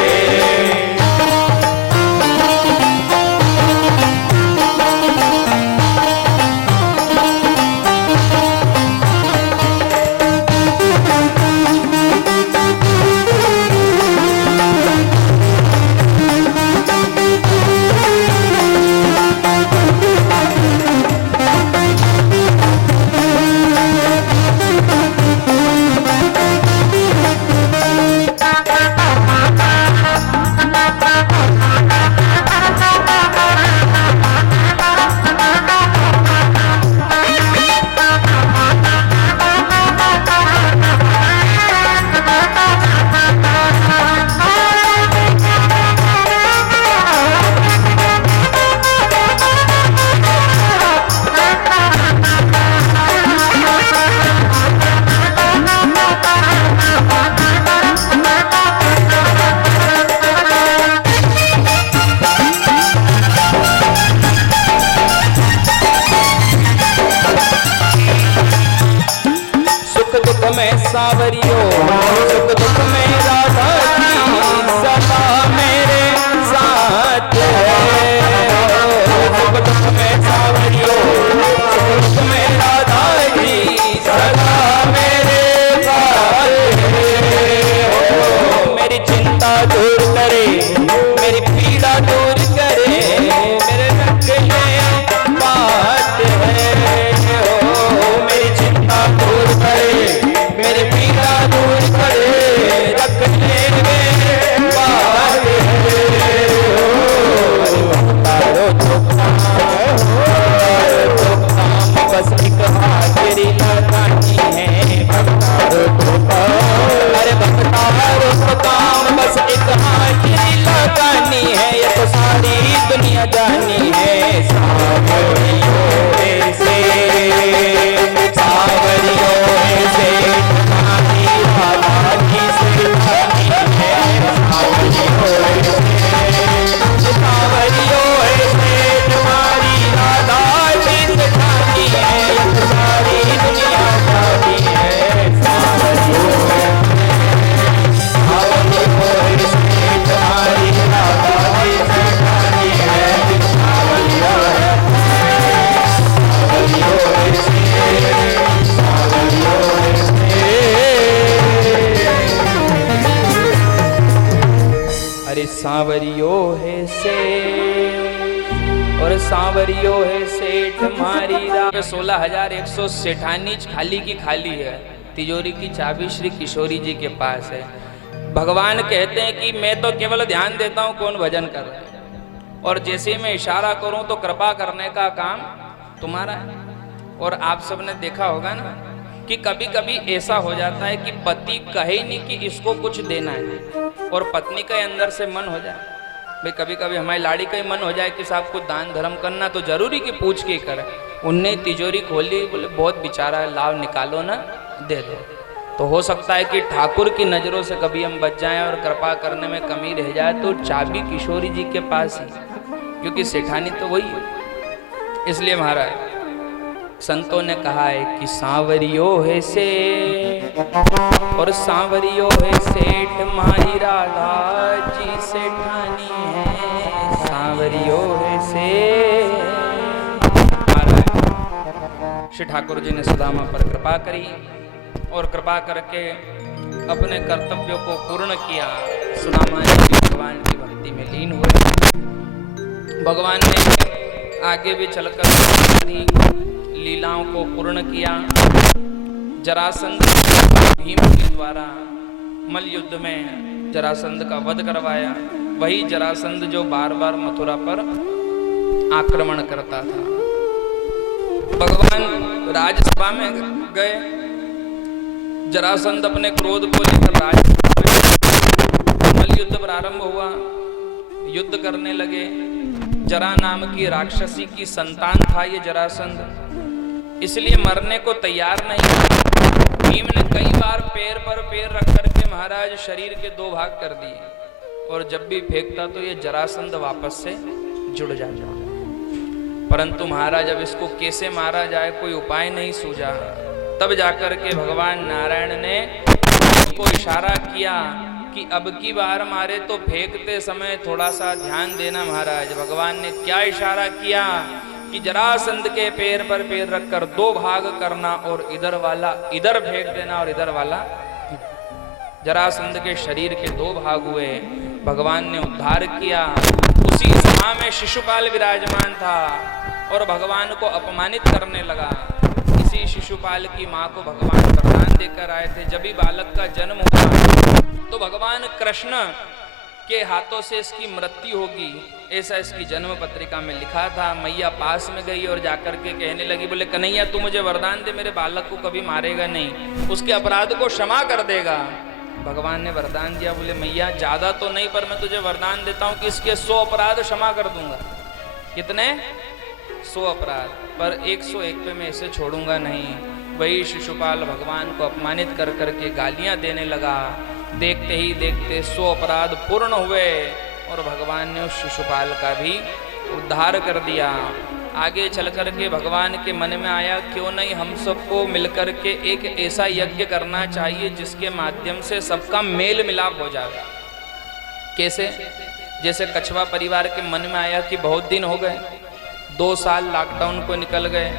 सांवरियो है सेठ और सांवरियो है सेठ मारी रात 16,100 सेठानी खाली की खाली है। तिजोरी की चाबी श्री किशोरी जी के पास है। भगवान कहते हैं कि मैं तो केवल ध्यान देता हूं कौन भजन कर रहा है, और जैसे ही मैं इशारा करूं तो कृपा करने का काम तुम्हारा है। और आप सबने देखा होगा ना कि कभी कभी ऐसा हो जाता है कि पति कहे नहीं कि इसको कुछ देना है, और पत्नी के अंदर से मन हो जाए। भाई कभी कभी हमारी लाड़ी का ही मन हो जाए कि साहब को दान धर्म करना, तो जरूरी कि पूछ के करे। उनने तिजोरी खोली, बोले बहुत बेचारा है, लाभ निकालो ना, दे दो। तो हो सकता है कि ठाकुर की नजरों से कभी हम बच जाएं और कृपा करने में कमी रह जाए, तो चाबी किशोरी जी के पास ही, क्योंकि सेठानी तो वही है। इसलिए महाराज संतों ने कहा है कि सांवरियो है सेठ और सांवरियो है सेठ माही राधा जी सेठानी है, सांवरियो है सेठ। महाराज श्री ठाकुर जी ने सुदामा पर कृपा करी और कृपा करके अपने कर्तव्यों को पूर्ण किया। सुदामा जी भगवान की भक्ति में लीन हुए। भगवान ने आगे भी चलकर लीलाओं को पूर्ण किया। जरासंध भीम के द्वारा मल युद्ध में जरासंध का वध करवाया। वही जरासंध जो बार बार मथुरा पर आक्रमण करता था। भगवान राजसभा में गए। जरासंध अपने क्रोध को लेकर राजसभा में, मल युद्ध प्रारंभ हुआ। युद्ध करने लगे। जरा नाम की राक्षसी की संतान था ये जरासंध, इसलिए मरने को तैयार नहीं था। भीम ने कई बार पैर पर पैर रख करके महाराज शरीर के दो भाग कर दिए, और जब भी फेंकता तो ये जरासंध वापस से जुड़ जाता। परंतु महाराज अब इसको कैसे मारा जाए कोई उपाय नहीं सूझा। तब जाकर के भगवान नारायण ने इसको इशारा किया कि अब की बार मारे तो फेंकते समय थोड़ा सा ध्यान देना। महाराज भगवान ने क्या इशारा किया कि जरासंध के पैर पर पैर रखकर दो भाग करना, और इधर वाला इधर फेंक देना और इधर वाला। जरासंध के शरीर के दो भाग हुए। भगवान ने उद्धार किया। उसी सभा में शिशुपाल विराजमान था और भगवान को अपमानित करने लगा। इसी शिशुपाल की मां को भगवान वरदान देकर आए थे। जब भी बालक का जन्म हुआ तो भगवान कृष्ण के हाथों से इसकी मृत्यु होगी, ऐसा इसकी जन्म पत्रिका में लिखा था। मैया पास में गई और जाकर के कहने लगी, बोले कन्हैया तू मुझे वरदान दे, मेरे बालक को कभी मारेगा नहीं, उसके अपराध को क्षमा कर देगा। भगवान ने वरदान दिया। बोले मैया ज्यादा तो नहीं, पर मैं तुझे वरदान देता हूं कि इसके 100 अपराध क्षमा कर दूंगा। कितने? 100 अपराध, पर 101 पे मैं इसे छोड़ूंगा नहीं। वही शिशुपाल भगवान को अपमानित कर करके गालियां देने लगा। देखते ही देखते 100 अपराध पूर्ण हुए और भगवान ने उस शिशुपाल का भी उद्धार कर दिया। आगे चल कर के भगवान के मन में आया क्यों नहीं हम सबको मिलकर के एक ऐसा यज्ञ करना चाहिए जिसके माध्यम से सबका मेल मिलाप हो जाए। कैसे? जैसे कछवा परिवार के मन में आया कि बहुत दिन हो गए, 2 साल लॉकडाउन को निकल गए,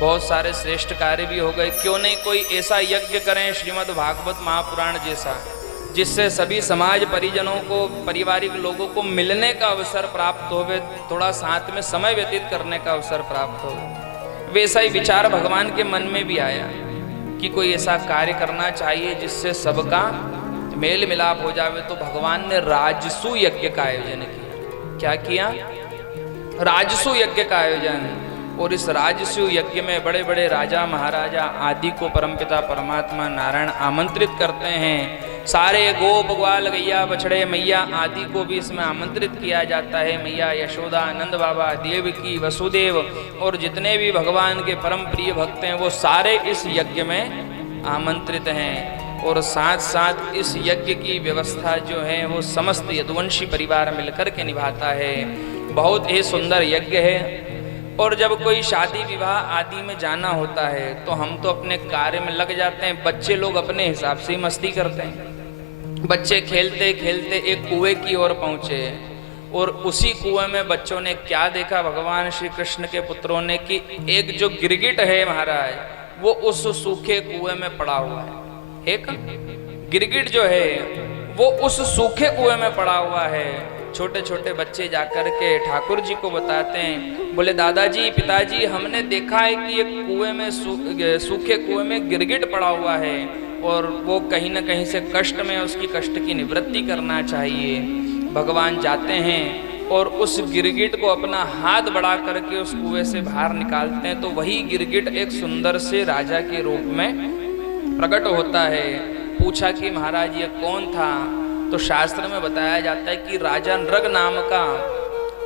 बहुत सारे श्रेष्ठ कार्य भी हो गए, क्यों नहीं कोई ऐसा यज्ञ करें श्रीमद् भागवत महापुराण जैसा, जिससे सभी समाज परिजनों को, पारिवारिक लोगों को मिलने का अवसर प्राप्त हो, थोड़ा साथ में समय व्यतीत करने का अवसर प्राप्त हो। वैसा ही विचार भगवान के मन में भी आया कि कोई ऐसा कार्य करना चाहिए जिससे सबका मेल मिलाप हो जावे। तो भगवान ने राजसू यज्ञ का आयोजन किया। क्या किया? राजसू यज्ञ का आयोजन। और इस राजसू यज्ञ में बड़े बड़े राजा महाराजा आदि को परमपिता परमात्मा नारायण आमंत्रित करते हैं। सारे गोप ग्वाल गैया बछड़े मैया आदि को भी इसमें आमंत्रित किया जाता है। मैया यशोदा, नंद बाबा, देवकी, वसुदेव और जितने भी भगवान के परम प्रिय भक्त हैं वो सारे इस यज्ञ में आमंत्रित हैं। और साथ साथ इस यज्ञ की व्यवस्था जो है वो समस्त यदुवंशी परिवार मिलकर के निभाता है। बहुत ही सुंदर यज्ञ है। और जब कोई शादी विवाह आदि में जाना होता है तो हम तो अपने कार्य में लग जाते हैं, बच्चे लोग अपने हिसाब से ही मस्ती करते हैं। बच्चे खेलते खेलते एक कुएं की ओर पहुंचे और उसी कुएं में बच्चों ने क्या देखा, भगवान श्री कृष्ण के पुत्रों ने, कि एक जो गिरगिट है महाराज वो उस सूखे कुएं में पड़ा हुआ है। एक गिरगिट जो है वो उस सूखे कुएं में पड़ा हुआ है। छोटे छोटे बच्चे जाकर के ठाकुर जी को बताते हैं, बोले दादाजी पिताजी हमने देखा है कि एक कुएं में सूखे कुएं में गिरगिट पड़ा हुआ है और वो कहीं ना कहीं से कष्ट में, उसकी कष्ट की निवृत्ति करना चाहिए। भगवान जाते हैं और उस गिरगिट को अपना हाथ बढ़ा करके उस कुएं से बाहर निकालते हैं, तो वही गिरगिट एक सुंदर से राजा के रूप में प्रकट होता है। पूछा कि महाराज ये कौन था? तो शास्त्र में बताया जाता है कि राजा नृग नाम का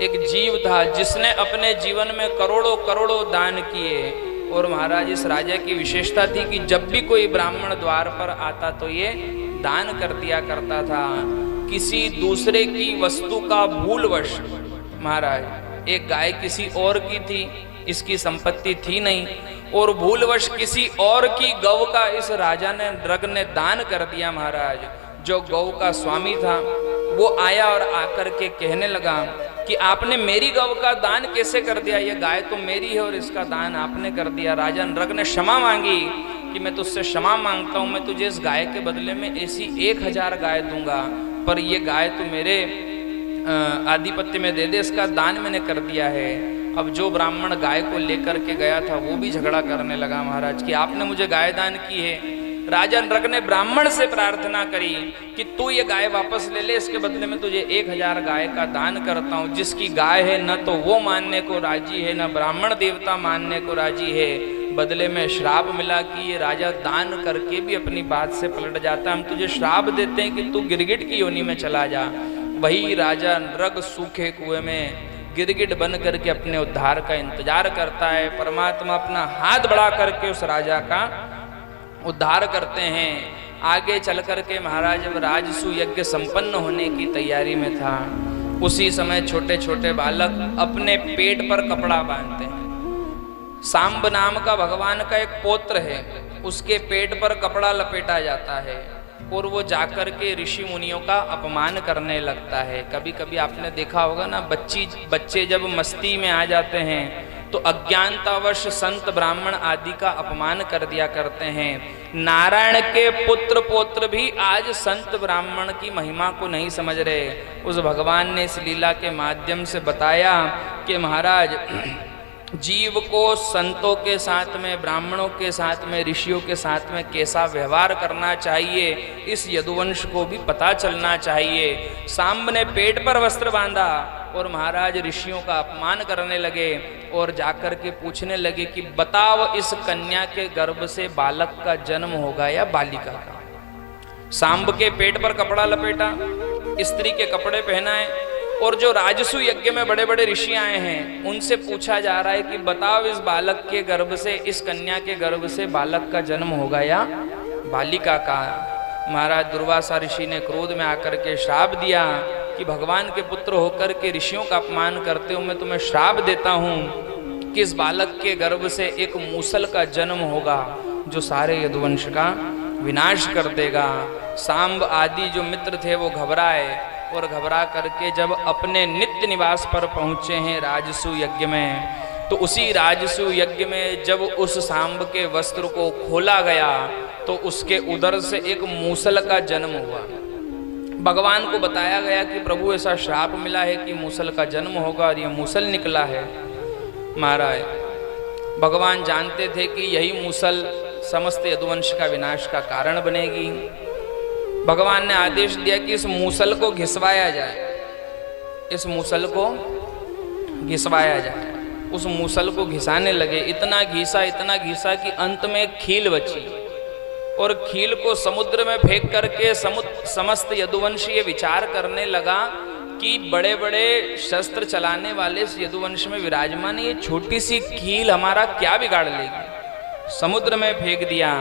एक जीव था जिसने अपने जीवन में करोड़ों करोड़ों दान किए। और महाराज इस राजा की विशेषता थी कि जब भी कोई ब्राह्मण द्वार पर आता तो ये दान कर दिया करता था। किसी दूसरे की वस्तु का भूलवश, महाराज एक गाय किसी और की थी, इसकी संपत्ति थी नहीं, और भूलवश किसी और की गौ का इस राजा ने नृग ने दान कर दिया। महाराज जो गौ का स्वामी था वो आया और आकर के कहने लगा कि आपने मेरी गौ का दान कैसे कर दिया? ये गाय तो मेरी है और इसका दान आपने कर दिया। राजा नृग ने क्षमा मांगी कि मैं तुझसे क्षमा मांगता हूँ, मैं तुझे इस गाय के बदले में ऐसी 1000 गाय दूंगा, पर ये गाय तो मेरे आधिपत्य में दे दे, इसका दान मैंने कर दिया है। अब जो ब्राह्मण गाय को लेकर के गया था वो भी झगड़ा करने लगा महाराज कि आपने मुझे गाय दान की है। राजा नृग ने ब्राह्मण से प्रार्थना करी कि तू ये गाय वापस ले ले, इसके बदले में तुझे 1000 गाय का दान करता हूँ। जिसकी गाय है न तो वो मानने को राजी है, न ब्राह्मण देवता मानने को राजी है। बदले में श्राप मिला कि ये राजा दान करके भी अपनी बात से पलट जाता है। हम तुझे श्राप देते हैं कि तू गिरगिट की योनि में चला जा। वही राजा नृग सूखे कुएं में गिरगिट बन करके अपने उद्धार का इंतजार करता है। परमात्मा अपना हाथ बढ़ा करके उस राजा का उद्धार करते हैं। आगे चल करके महाराज जब राजसु यज्ञ संपन्न होने की तैयारी में था, उसी समय छोटे छोटे बालक अपने पेट पर कपड़ा बांधते हैं। सांब नाम का भगवान का एक पौत्र है, उसके पेट पर कपड़ा लपेटा जाता है और वो जाकर के ऋषि मुनियों का अपमान करने लगता है। कभी कभी आपने देखा होगा ना, बच्चे जब मस्ती में आ जाते हैं तो अज्ञानतावश संत ब्राह्मण आदि का अपमान कर दिया करते हैं। नारायण के पुत्र पौत्र भी आज संत ब्राह्मण की महिमा को नहीं समझ रहे। उस भगवान ने इस लीला के माध्यम से बताया कि महाराज जीव को संतों के साथ में, ब्राह्मणों के साथ में, ऋषियों के साथ में कैसा व्यवहार करना चाहिए, इस यदुवंश को भी पता चलना चाहिए। सांब ने पेट पर वस्त्र बांधा और महाराज ऋषियों का अपमान करने लगे और जाकर के पूछने लगे कि बताओ इस कन्या के गर्भ से बालक का जन्म होगा या बालिका का? सांब के पेट पर कपड़ा लपेटा, स्त्री के कपड़े पहनाए, और जो राजसु यज्ञ में बड़े बड़े ऋषि आए हैं उनसे पूछा जा रहा है कि बताओ इस बालक के गर्भ से, इस कन्या के गर्भ से बालक का जन्म होगा या बालिका का? महाराज दुर्वासा ऋषि ने क्रोध में आकर के श्राप दिया कि भगवान के पुत्र होकर के ऋषियों का अपमान करते हो, मैं तुम्हें श्राप देता हूँ कि इस बालक के गर्भ से एक मूसल का जन्म होगा जो सारे यदुवंश का विनाश कर देगा। सांब आदि जो मित्र थे वो घबराए और घबरा करके जब अपने नित्य निवास पर पहुंचे हैं राजसु यज्ञ में, तो उसी राजसु यज्ञ में जब उस सांब के वस्त्र को खोला गया तो उसके उदर से एक मूसल का जन्म हुआ। भगवान को बताया गया कि प्रभु ऐसा श्राप मिला है कि मूसल का जन्म होगा और ये मूसल निकला है। महाराज भगवान जानते थे कि यही मूसल समस्त यदुवंश का विनाश का कारण बनेगी। भगवान ने आदेश दिया कि इस मूसल को घिसवाया जाए, इस मूसल को घिसवाया जाए। उस मूसल को घिसाने लगे, इतना घिसा कि अंत में एक खील बची और खील को समुद्र में फेंक करके समस्त यदुवंश ये विचार करने लगा कि बड़े बड़े शस्त्र चलाने वाले इस यदुवंश में विराजमान ये छोटी सी खील हमारा क्या बिगाड़ लेगी। समुद्र में फेंक दिया।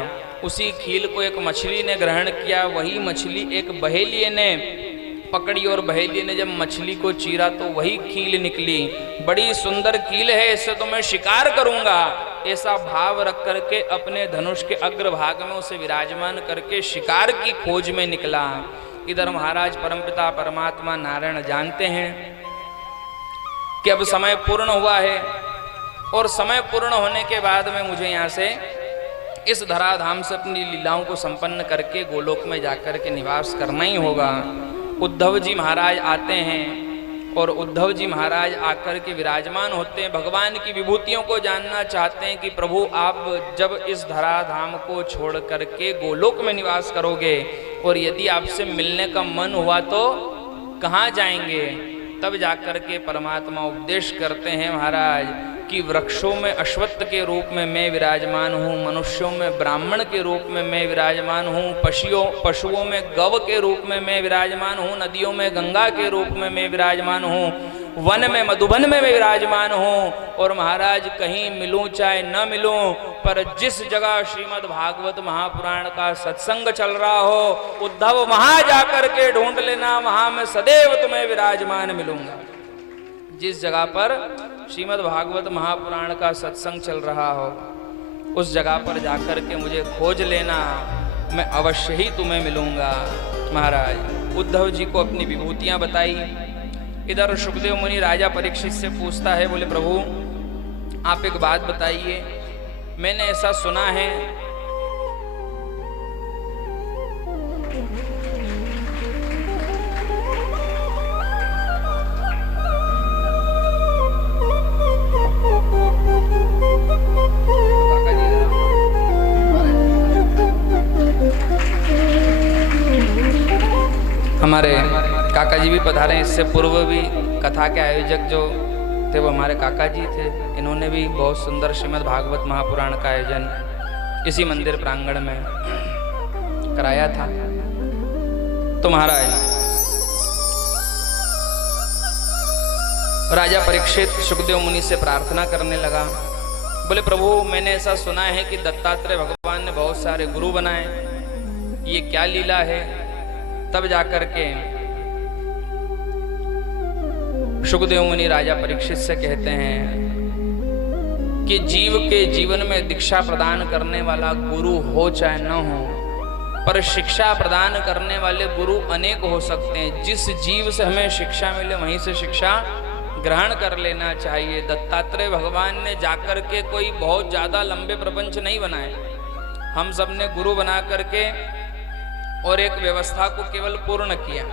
उसी खील को एक मछली ने ग्रहण किया, वही मछली एक बहेलिये ने पकड़ी और बहेलिये ने जब मछली को चीरा तो वही खील निकली। बड़ी सुंदर कील है, इससे तो मैं शिकार करूंगा, ऐसा भाव रख करके अपने धनुष के अग्रभाग में उसे विराजमान करके शिकार की खोज में निकला। इधर महाराज परमपिता परमात्मा नारायण जानते हैं कि अब समय पूर्ण हुआ है और समय पूर्ण होने के बाद में मुझे यहाँ से इस धराधाम से अपनी लीलाओं को संपन्न करके गोलोक में जाकर के निवास करना ही होगा। उद्धव जी महाराज आते हैं और उद्धव जी महाराज आकर के विराजमान होते हैं, भगवान की विभूतियों को जानना चाहते हैं कि प्रभु आप जब इस धराधाम को छोड़ करके गोलोक में निवास करोगे और यदि आपसे मिलने का मन हुआ तो कहाँ जाएंगे। तब जाकर के परमात्मा उपदेश करते हैं महाराज कि वृक्षों में अश्वत्थ के रूप में मैं विराजमान हूँ, मनुष्यों में ब्राह्मण के रूप में मैं विराजमान हूँ, पशुओं में गव के रूप में मैं विराजमान हूँ, नदियों में गंगा के रूप में मैं विराजमान हूँ, वन में मधुबन में मैं विराजमान हूँ। और महाराज कहीं मिलूं चाहे न मिलूं, पर जिस जगह श्रीमद् भागवत महापुराण का सत्संग चल रहा हो उद्धव वहां जाकर के ढूंढ लेना, वहां मैं सदैव तुम्हें विराजमान मिलूंगा। जिस जगह पर श्रीमद् भागवत महापुराण का सत्संग चल रहा हो उस जगह पर जाकर के मुझे खोज लेना, मैं अवश्य ही तुम्हें मिलूंगा। महाराज उद्धव जी को अपनी विभूतियां बताई। इधर सुखदेव मुनि राजा परीक्षित से पूछता है, बोले प्रभु आप एक बात बताइए, मैंने ऐसा सुना है हमारे काका जी भी पधारे, इससे पूर्व भी कथा के आयोजक जो थे वो हमारे काका जी थे। इन्होंने भी बहुत सुंदर श्रीमद् भागवत महापुराण का आयोजन इसी मंदिर प्रांगण में कराया था। तो महाराज राजा परीक्षित सुखदेव मुनि से प्रार्थना करने लगा, बोले प्रभु मैंने ऐसा सुना है कि दत्तात्रेय भगवान ने बहुत सारे गुरु बनाए, ये क्या लीला है। तब जाकर के सुखदेव मुनि राजा परीक्षित से कहते हैं कि जीव के जीवन में दीक्षा प्रदान करने वाला गुरु हो चाहे न हो, पर शिक्षा प्रदान करने वाले गुरु अनेक हो सकते हैं। जिस जीव से हमें शिक्षा मिले वहीं से शिक्षा ग्रहण कर लेना चाहिए। दत्तात्रेय भगवान ने जाकर के कोई बहुत ज़्यादा लंबे प्रपंच नहीं बनाए, हम सब ने गुरु बना करके और एक व्यवस्था को केवल पूर्ण किया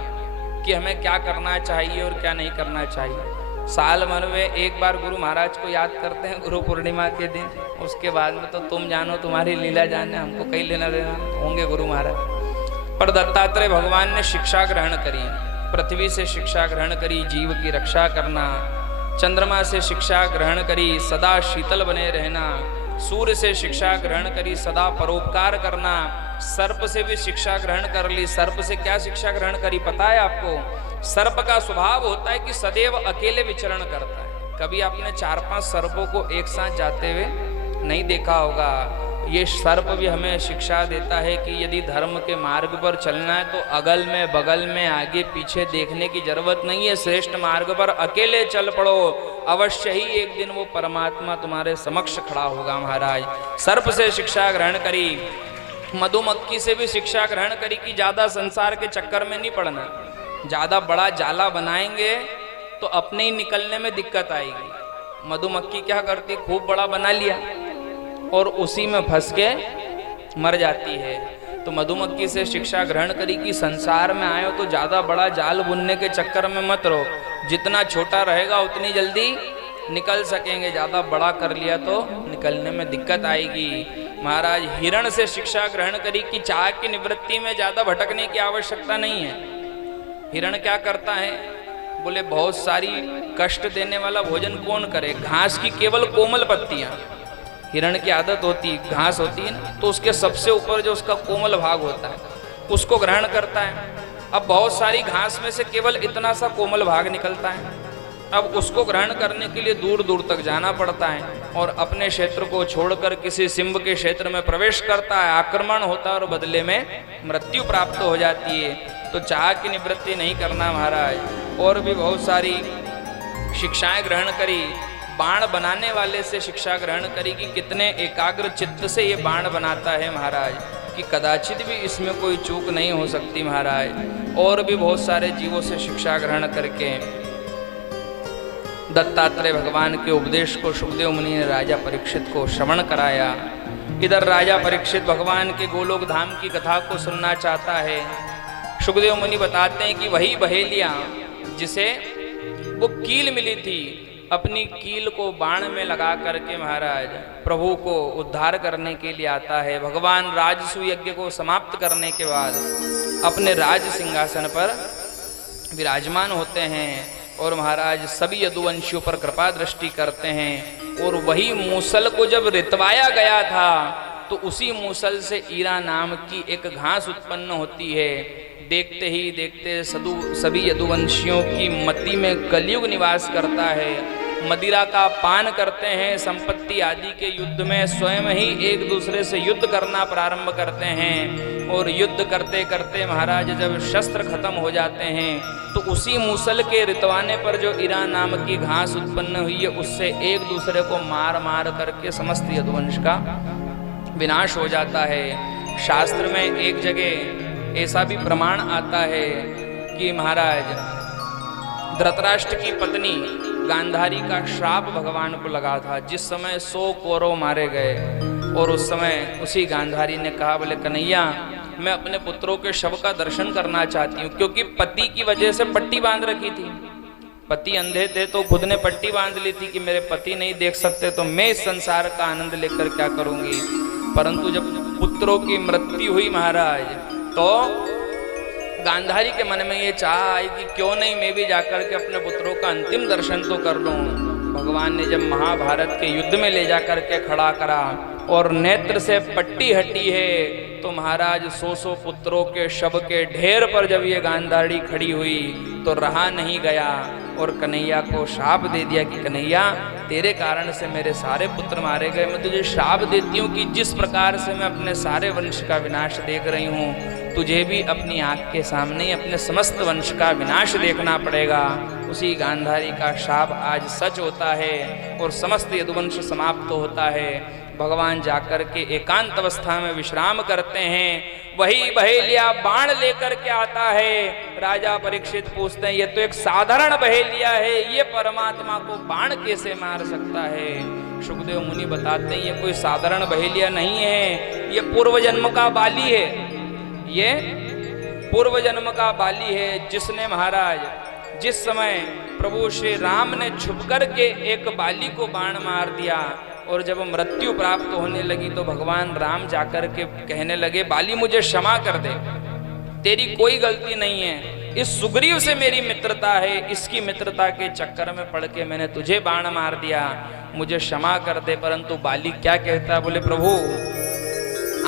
कि हमें क्या करना चाहिए और क्या नहीं करना चाहिए। साल भर में एक बार गुरु महाराज को याद करते हैं गुरु पूर्णिमा के दिन, उसके बाद में तो तुम जानो तुम्हारी लीला जाने, हमको कहीं लेना देना होंगे गुरु महाराज। पर दत्तात्रेय भगवान ने शिक्षा ग्रहण करी, पृथ्वी से शिक्षा ग्रहण करी जीव की रक्षा करना, चंद्रमा से शिक्षा ग्रहण करी सदा शीतल बने रहना, सूर्य से शिक्षा ग्रहण करी सदा परोपकार करना, सर्प से भी शिक्षा ग्रहण कर ली। सर्प से क्या शिक्षा ग्रहण करी पता है आपको? सर्प का स्वभाव होता है कि सदैव अकेले विचरण करता है। कभी आपने 4-5 सर्पों को एक साथ जाते हुए नहीं देखा होगा। ये सर्प भी हमें शिक्षा देता है कि यदि धर्म के मार्ग पर चलना है तो अगल में बगल में आगे पीछे देखने की जरूरत नहीं है, श्रेष्ठ मार्ग पर अकेले चल पड़ो, अवश्य ही एक दिन वो परमात्मा तुम्हारे समक्ष खड़ा होगा। महाराज सर्प से शिक्षा ग्रहण करी, मधुमक्खी से भी शिक्षा ग्रहण करी कि ज़्यादा संसार के चक्कर में नहीं पड़ना, ज़्यादा बड़ा जाला बनाएंगे तो अपने ही निकलने में दिक्कत आएगी। मधुमक्खी क्या करती, खूब बड़ा बना लिया और उसी में फंस के मर जाती है। तो मधुमक्खी से शिक्षा ग्रहण करी कि संसार में आए हो तो ज़्यादा बड़ा जाल बुनने के चक्कर में मत रहो, जितना छोटा रहेगा उतनी जल्दी निकल सकेंगे, ज़्यादा बड़ा कर लिया तो निकलने में दिक्कत आएगी। महाराज हिरण से शिक्षा ग्रहण करी कि चाह की निवृत्ति में ज़्यादा भटकने की आवश्यकता नहीं है। हिरण क्या करता है, बोले बहुत सारी कष्ट देने वाला भोजन कौन करे, घास की केवल कोमल पत्तियाँ, हिरण की आदत होती घास होती है ना, तो उसके सबसे ऊपर जो उसका कोमल भाग होता है उसको ग्रहण करता है। अब बहुत सारी घास में से केवल इतना सा कोमल भाग निकलता है, अब उसको ग्रहण करने के लिए दूर दूर तक जाना पड़ता है और अपने क्षेत्र को छोड़कर किसी सिंह के क्षेत्र में प्रवेश करता है, आक्रमण होता है और बदले में मृत्यु प्राप्त हो जाती है। तो चाह की निवृत्ति नहीं करना महाराज। और भी बहुत सारी शिक्षाएं ग्रहण करी, बाण बनाने वाले से शिक्षा ग्रहण करी कि कितने एकाग्र चित्त से ये बाण बनाता है महाराज, कि कदाचित भी इसमें कोई चूक नहीं हो सकती महाराज। और भी बहुत सारे जीवों से शिक्षा ग्रहण करके दत्तात्रेय भगवान के उपदेश को सुखदेव मुनि ने राजा परीक्षित को श्रवण कराया। इधर राजा परीक्षित भगवान के गोलोक धाम की कथा को सुनना चाहता है। सुखदेव मुनि बताते हैं कि वही बहेलिया जिसे वो कील मिली थी, अपनी कील को बाण में लगा करके महाराज प्रभु को उद्धार करने के लिए आता है। भगवान राजसूय यज्ञ को समाप्त करने के बाद अपने राज सिंहासन पर विराजमान होते हैं और महाराज सभी यदुवंशियों पर कृपा दृष्टि करते हैं। और वही मूसल को जब रितवाया गया था तो उसी मूसल से ईरा नाम की एक घास उत्पन्न होती है। देखते ही देखते सभी यदुवंशियों की मति में कलयुग निवास करता है। मदिरा का पान करते हैं, संपत्ति आदि के युद्ध में स्वयं ही एक दूसरे से युद्ध करना प्रारंभ करते हैं। और युद्ध करते करते महाराज जब शस्त्र खत्म हो जाते हैं तो उसी मूसल के रितवाने पर जो ईरा नाम की घास उत्पन्न हुई है उससे एक दूसरे को मार मार करके समस्त यदुवंश का विनाश हो जाता है। शास्त्र में एक जगह ऐसा भी प्रमाण आता है कि महाराज धृतराष्ट्र की पत्नी गांधारी का श्राप भगवान को लगा था, जिस समय 100 कौरव मारे गए। और उस समय उसी गांधारी ने कहा, बोले कन्हैया मैं अपने पुत्रों के शव का दर्शन करना चाहती हूँ, क्योंकि पति की वजह से पट्टी बांध रखी थी। पति अंधे थे तो खुद ने पट्टी बांध ली थी कि मेरे पति नहीं देख सकते तो मैं इस संसार का आनंद लेकर क्या करूंगी। परंतु जब पुत्रों की मृत्यु हुई महाराज तो गांधारी के मन में ये चाह आई कि क्यों नहीं मैं भी जाकर के अपने पुत्रों का अंतिम दर्शन तो कर लूं। भगवान ने जब महाभारत के युद्ध में ले जाकर के खड़ा करा और नेत्र से पट्टी हटी है तो महाराज 100 पुत्रों के शव के ढेर पर जब ये गांधारी खड़ी हुई तो रहा नहीं गया और कन्हैया को शाप दे दिया कि कन्हैया तेरे कारण से मेरे सारे पुत्र मारे गए। मैं तुझे शाप देती हूँ कि जिस प्रकार से मैं अपने सारे वंश का विनाश देख रही हूँ तुझे भी अपनी आँख के सामने ही अपने समस्त वंश का विनाश देखना पड़ेगा। उसी गांधारी का शाप आज सच होता है और समस्त यदुवंश समाप्त होता है। भगवान जाकर के एकांत अवस्था में विश्राम करते हैं। वही बहेलिया बाण लेकर के आता है। राजा परीक्षित पूछते हैं ये तो एक साधारण बहेलिया है, ये परमात्मा को बाण कैसे मार सकता है। सुखदेव मुनि बताते हैं ये कोई साधारण बहेलिया नहीं है, ये पूर्व जन्म का बाली है। ये पूर्व जन्म का बाली है जिसने महाराज जिस समय प्रभु श्री राम ने छुप करके एक बाली को बाण मार दिया और जब मृत्यु प्राप्त होने लगी तो भगवान राम जाकर के कहने लगे बाली मुझे क्षमा कर दे, तेरी कोई गलती नहीं है, इस सुग्रीव से मेरी मित्रता है, इसकी मित्रता के चक्कर में पड़ के मैंने तुझे बाण मार दिया, मुझे क्षमा कर दे। परंतु बाली क्या कहता है, बोले प्रभु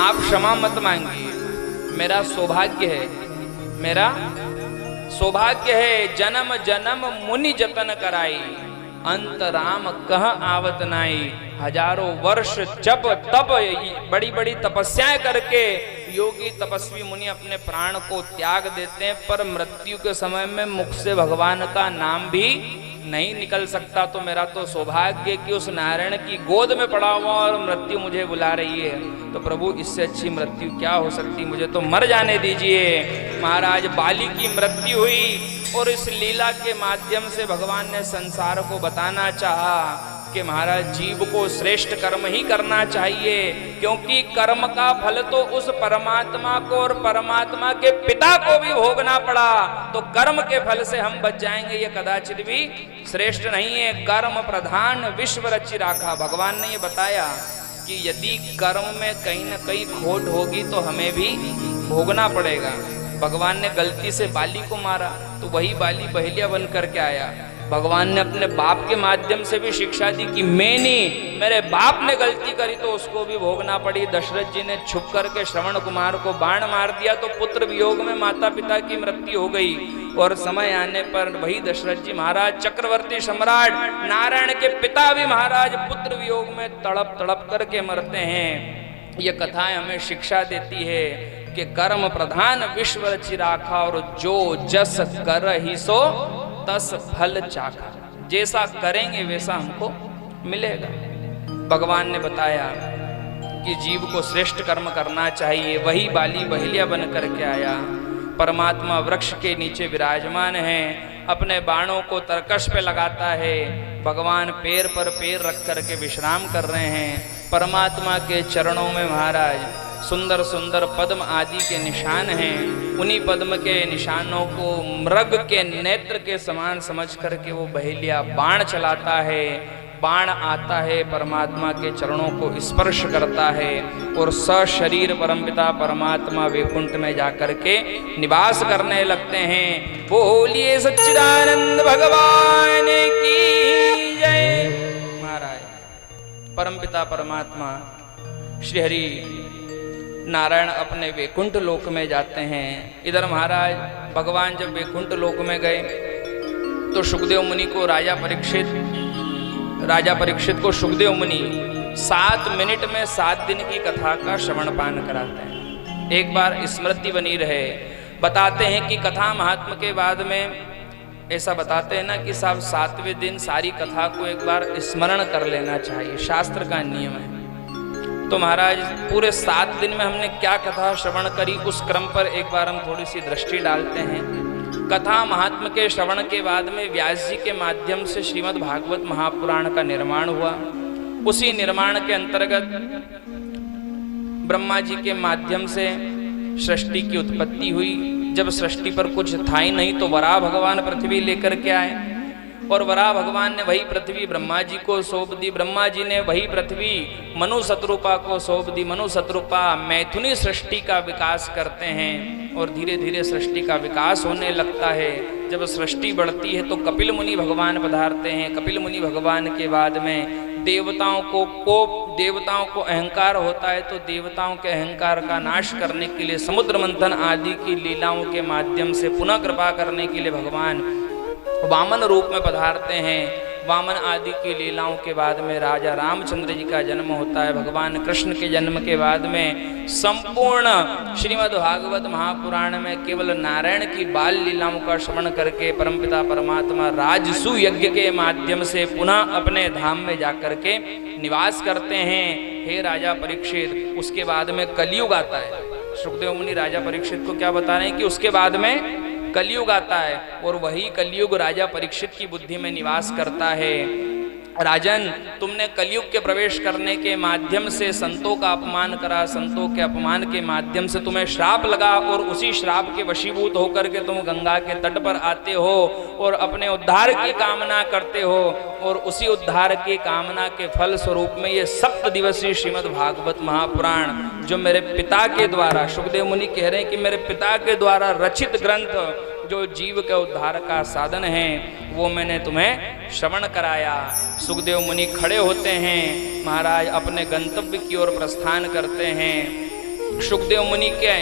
आप क्षमा मत मांगिए, मेरा सौभाग्य है, मेरा सौभाग्य है, जन्म जन्म मुनि जतन कराई, अंत राम कह आवत नाई। हजारों वर्ष जप तप बड़ी बड़ी तपस्याएं करके योगी तपस्वी मुनि अपने प्राण को त्याग देते हैं, पर मृत्यु के समय में मुख से भगवान का नाम भी नहीं निकल सकता। तो मेरा तो सौभाग्य कि उस नारायण की गोद में पड़ा हुआ और मृत्यु मुझे बुला रही है। तो प्रभु इससे अच्छी मृत्यु क्या हो सकती, मुझे तो मर जाने दीजिए। महाराज बाली की मृत्यु हुई और इस लीला के माध्यम से भगवान ने संसार को बताना चाहा कि महाराज जीव को श्रेष्ठ कर्म ही करना चाहिए, क्योंकि कर्म का फल तो उस परमात्मा को और परमात्मा के पिता को भी भोगना पड़ा, तो कर्म के फल से हम बच जाएंगे ये कदाचित भी श्रेष्ठ नहीं है। कर्म प्रधान विश्व रचि राखा। भगवान ने ये बताया कि यदि कर्म में कहीं ना कहीं खोट होगी तो हमें भी भोगना पड़ेगा। भगवान ने गलती से बाली को मारा तो वही बाली बहेलिया बन करके आया। भगवान ने अपने बाप के माध्यम से भी शिक्षा दी कि मैंने मेरे बाप ने गलती करी तो उसको भी भोगना पड़ी। दशरथ जी ने छुप करके श्रवण कुमार को बाण मार दिया तो पुत्र वियोग में माता पिता की मृत्यु हो गई और समय आने पर वही दशरथ जी महाराज चक्रवर्ती सम्राट नारायण के पिता भी महाराज पुत्र वियोग में तड़प तड़प करके मरते हैं। ये कथाएं हमें शिक्षा देती है कि कर्म प्रधान विश्व रचि राखा और जो जस कर ही सो तस फल चाखा। जैसा करेंगे वैसा हमको मिलेगा। भगवान ने बताया कि जीव को श्रेष्ठ कर्म करना चाहिए। वही बाली बहेलिया बन करके आया। परमात्मा वृक्ष के नीचे विराजमान है, अपने बाणों को तरकश पे लगाता है। भगवान पैर पर पैर रख करके विश्राम कर रहे हैं। परमात्मा के चरणों में महाराज सुंदर सुंदर पद्म आदि के निशान हैं। उन्हीं पद्म के निशानों को मृग के नेत्र के समान समझ करके वो बहेलिया बाण चलाता है। बाण आता है, परमात्मा के चरणों को स्पर्श करता है और सशरीर परमपिता परमात्मा वैकुंठ में जाकर के निवास करने लगते हैं। बोलिए सच्चिदानंद भगवान की जय। महाराज परमपिता परमात्मा श्री हरि नारायण अपने वैकुंठ लोक में जाते हैं। इधर महाराज भगवान जब वैकुंठ लोक में गए तो सुखदेव मुनि को राजा परीक्षित को सुखदेव मुनि 7 मिनट में 7 दिन की कथा का श्रवण पान कराते हैं। एक बार स्मृति बनी रहे। बताते हैं कि कथा महात्म के बाद में ऐसा बताते हैं ना कि साहब 7वें दिन सारी कथा को एक बार स्मरण कर लेना चाहिए, शास्त्र का नियम है। तो महाराज पूरे 7 दिन में हमने क्या कथा श्रवण करी, उस क्रम पर एक बार हम थोड़ी सी दृष्टि डालते हैं। कथा महात्म के श्रवण के बाद में व्यास जी के माध्यम से श्रीमद् भागवत महापुराण का निर्माण हुआ। उसी निर्माण के अंतर्गत ब्रह्मा जी के माध्यम से सृष्टि की उत्पत्ति हुई। जब सृष्टि पर कुछ था ही नहीं तो वराह भगवान पृथ्वी लेकर के आए और वराह भगवान ने वही पृथ्वी ब्रह्मा जी को सौंप दी। ब्रह्मा जी ने वही पृथ्वी मनु शत्रुपा को सौंप दी। मनु शत्रुपा मैथुनी सृष्टि का विकास करते हैं और धीरे धीरे सृष्टि का विकास होने लगता है। जब सृष्टि बढ़ती है तो कपिल मुनि भगवान पधारते हैं। कपिल मुनि भगवान के बाद में देवताओं को कोप, देवताओं को अहंकार होता है तो देवताओं के अहंकार का नाश करने के लिए समुद्र मंथन आदि की लीलाओं के माध्यम से पुनः कृपा करने के लिए भगवान वामन रूप में पधारते हैं। वामन आदि की लीलाओं के बाद में राजा रामचंद्र जी का जन्म होता है। भगवान कृष्ण के जन्म के बाद में संपूर्ण श्रीमद् भागवत महापुराण में केवल नारायण की बाल लीलाओं का श्रवण करके परमपिता परमात्मा राजसु यज्ञ के माध्यम से पुनः अपने धाम में जाकर के निवास करते हैं। हे राजा परीक्षित, उसके बाद में कलयुग आता है। सुखदेव मुनि राजा परीक्षित को क्या बता रहे हैं कि उसके बाद में कलयुग आता है और वही कलयुग राजा परीक्षित की बुद्धि में निवास करता है। राजन, तुमने कलयुग के प्रवेश करने के माध्यम से संतों का अपमान करा, संतों के अपमान के माध्यम से तुम्हें श्राप लगा और उसी श्राप के वशीभूत होकर के तुम गंगा के तट पर आते हो और अपने उद्धार की कामना करते हो और उसी उद्धार की कामना के फल स्वरूप में ये 7 दिवसीय श्रीमद् भागवत महापुराण जो मेरे पिता के द्वारा, सुखदेव मुनि कह रहे हैं कि मेरे पिता के द्वारा रचित ग्रंथ जो जीव के उद्धार का साधन है वो मैंने तुम्हें श्रवण कराया। सुखदेव मुनि खड़े होते हैं, महाराज अपने गंतव्य की ओर प्रस्थान करते हैं। सुखदेव मुनि के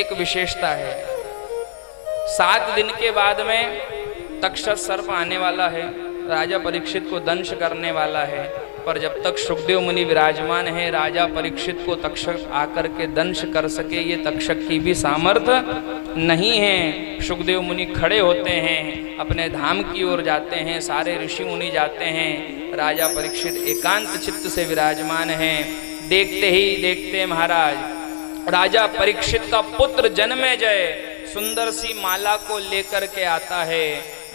एक विशेषता है, 7 दिन के बाद में तक्षक सर्प आने वाला है, राजा परीक्षित को दंश करने वाला है। पर जब तक सुखदेव मुनि विराजमान है राजा परीक्षित को तक्षक आकर के दंश कर सके ये तक्षक की भी सामर्थ्य नहीं है। सुखदेव मुनि खड़े होते हैं, अपने धाम की ओर जाते हैं, सारे ऋषि मुनि जाते हैं। राजा परीक्षित एकांत चित्त से विराजमान हैं। देखते ही देखते महाराज राजा परीक्षित का पुत्र जन्मेजय सुंदर सी माला को लेकर के आता है।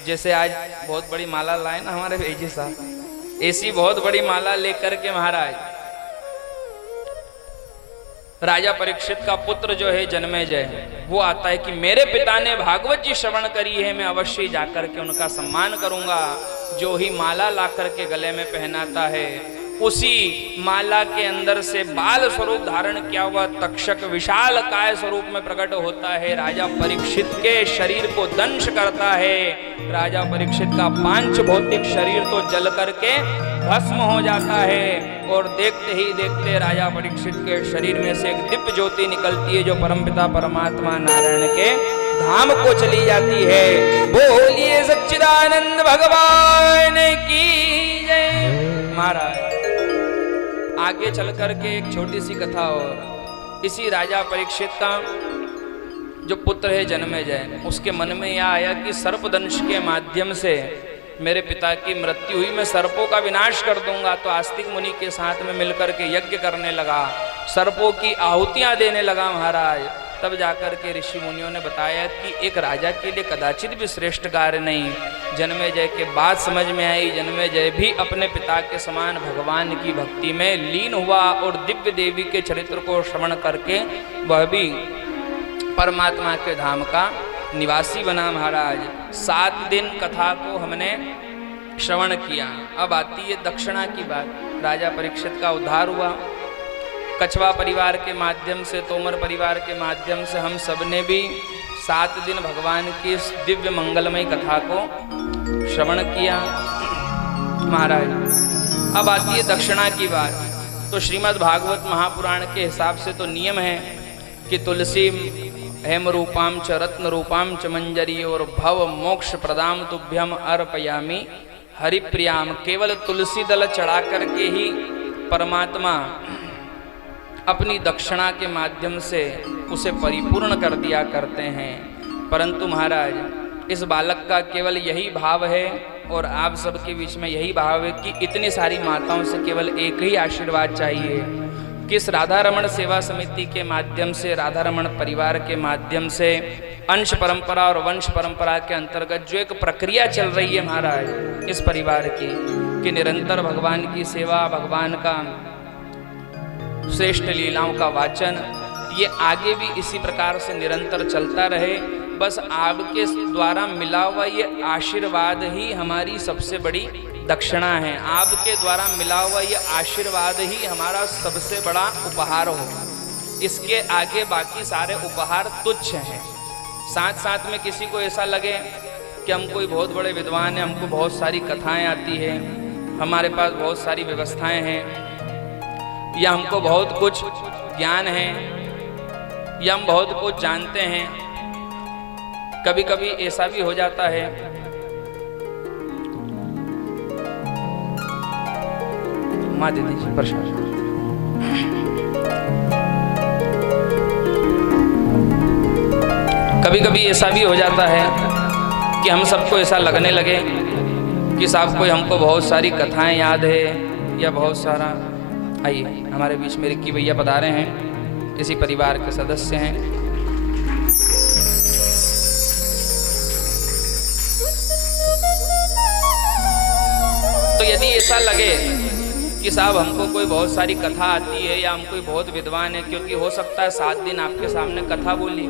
जैसे आज बहुत बड़ी माला लाए ना हमारे भेजी साहब, ऐसी बहुत बड़ी माला लेकर के महाराज राजा परीक्षित का पुत्र जो है जन्मेजय वो आता है कि मेरे पिता ने भागवत जी श्रवण करी है, मैं अवश्य जाकर के उनका सम्मान करूंगा। जो ही माला लाकर के गले में पहनाता है उसी माला के अंदर से बाल स्वरूप धारण किया हुआ तक्षक विशाल काय स्वरूप में प्रकट होता है। राजा परीक्षित के शरीर को दंश करता है। राजा परीक्षित का पांच भौतिक शरीर तो जल करके भस्म हो जाता है और देखते ही देखते राजा परीक्षित के शरीर में से एक दिव्य ज्योति निकलती है जो परमपिता परमात्मा नारायण के धाम को चली जाती है। बोलिए सच्चिदानंद भगवान की जय। महाराज आगे चल करके एक छोटी सी कथा और इसी राजा परीक्षित का जो पुत्र है जन्मेजय उसके मन में यह आया कि सर्पदंश के माध्यम से मेरे पिता की मृत्यु हुई, मैं सर्पों का विनाश कर दूंगा। तो आस्तिक मुनि के साथ में मिलकर के यज्ञ करने लगा, सर्पों की आहुतियां देने लगा। महाराज तब जाकर के ऋषि मुनियों ने बताया कि एक राजा के लिए कदाचित भी श्रेष्ठ कार्य नहीं। जन्मेजय के बाद समझ में आई, जन्मेजय भी अपने पिता के समान भगवान की भक्ति में लीन हुआ और दिव्य देवी के चरित्र को श्रवण करके वह भी परमात्मा के धाम का निवासी बना। महाराज 7 दिन कथा को हमने श्रवण किया। अब आती है दक्षिणा की बात। राजा परीक्षित का उद्धार हुआ। कछवा परिवार के माध्यम से, तोमर परिवार के माध्यम से हम सब ने भी 7 दिन भगवान की इस दिव्य मंगलमय कथा को श्रवण किया। महाराज अब आती है दक्षिणा की बात। तो श्रीमद् भागवत महापुराण के हिसाब से तो नियम है कि तुलसी हेम रूपाम च रत्न रूपाम च मंजरी और भव मोक्ष प्रदाम तुभ्यम अर्पयामी हरिप्रियाम। केवल तुलसी दल चढ़ा करके ही परमात्मा अपनी दक्षिणा के माध्यम से उसे परिपूर्ण कर दिया करते हैं। परंतु महाराज इस बालक का केवल यही भाव है और आप सबके बीच में यही भाव है कि इतनी सारी माताओं से केवल एक ही आशीर्वाद चाहिए कि इस राधा रमण सेवा समिति के माध्यम से, राधा रमण परिवार के माध्यम से अंश परंपरा और वंश परंपरा के अंतर्गत जो एक प्रक्रिया चल रही है महाराज इस परिवार की, कि निरंतर भगवान की सेवा, भगवान का श्रेष्ठ लीलाओं का वाचन, ये आगे भी इसी प्रकार से निरंतर चलता रहे। बस आपके द्वारा मिला हुआ ये आशीर्वाद ही हमारी सबसे बड़ी दक्षिणा है। आपके द्वारा मिला हुआ ये आशीर्वाद ही हमारा सबसे बड़ा उपहार हो। इसके आगे बाकी सारे उपहार तुच्छ हैं। साथ साथ में किसी को ऐसा लगे कि हम कोई बहुत बड़े विद्वान हैं, हमको बहुत सारी कथाएं आती हैं, हमारे पास बहुत सारी व्यवस्थाएं हैं, या हमको बहुत कुछ ज्ञान है, या हम बहुत कुछ जानते हैं। कभी कभी ऐसा भी हो जाता है माँ दे दीजिए प्रसाद। कभी कभी ऐसा भी हो जाता है कि हम सबको ऐसा लगने लगे कि साहब कोई हमको बहुत सारी कथाएं याद है या बहुत सारा। आइए हमारे बीच में रिक्की भैया पधारे हैं, इसी परिवार के सदस्य हैं। तो यदि ऐसा लगे कि साहब हमको कोई बहुत सारी कथा आती है या हम कोई बहुत विद्वान है, क्योंकि हो सकता है 7 दिन आपके सामने कथा बोली,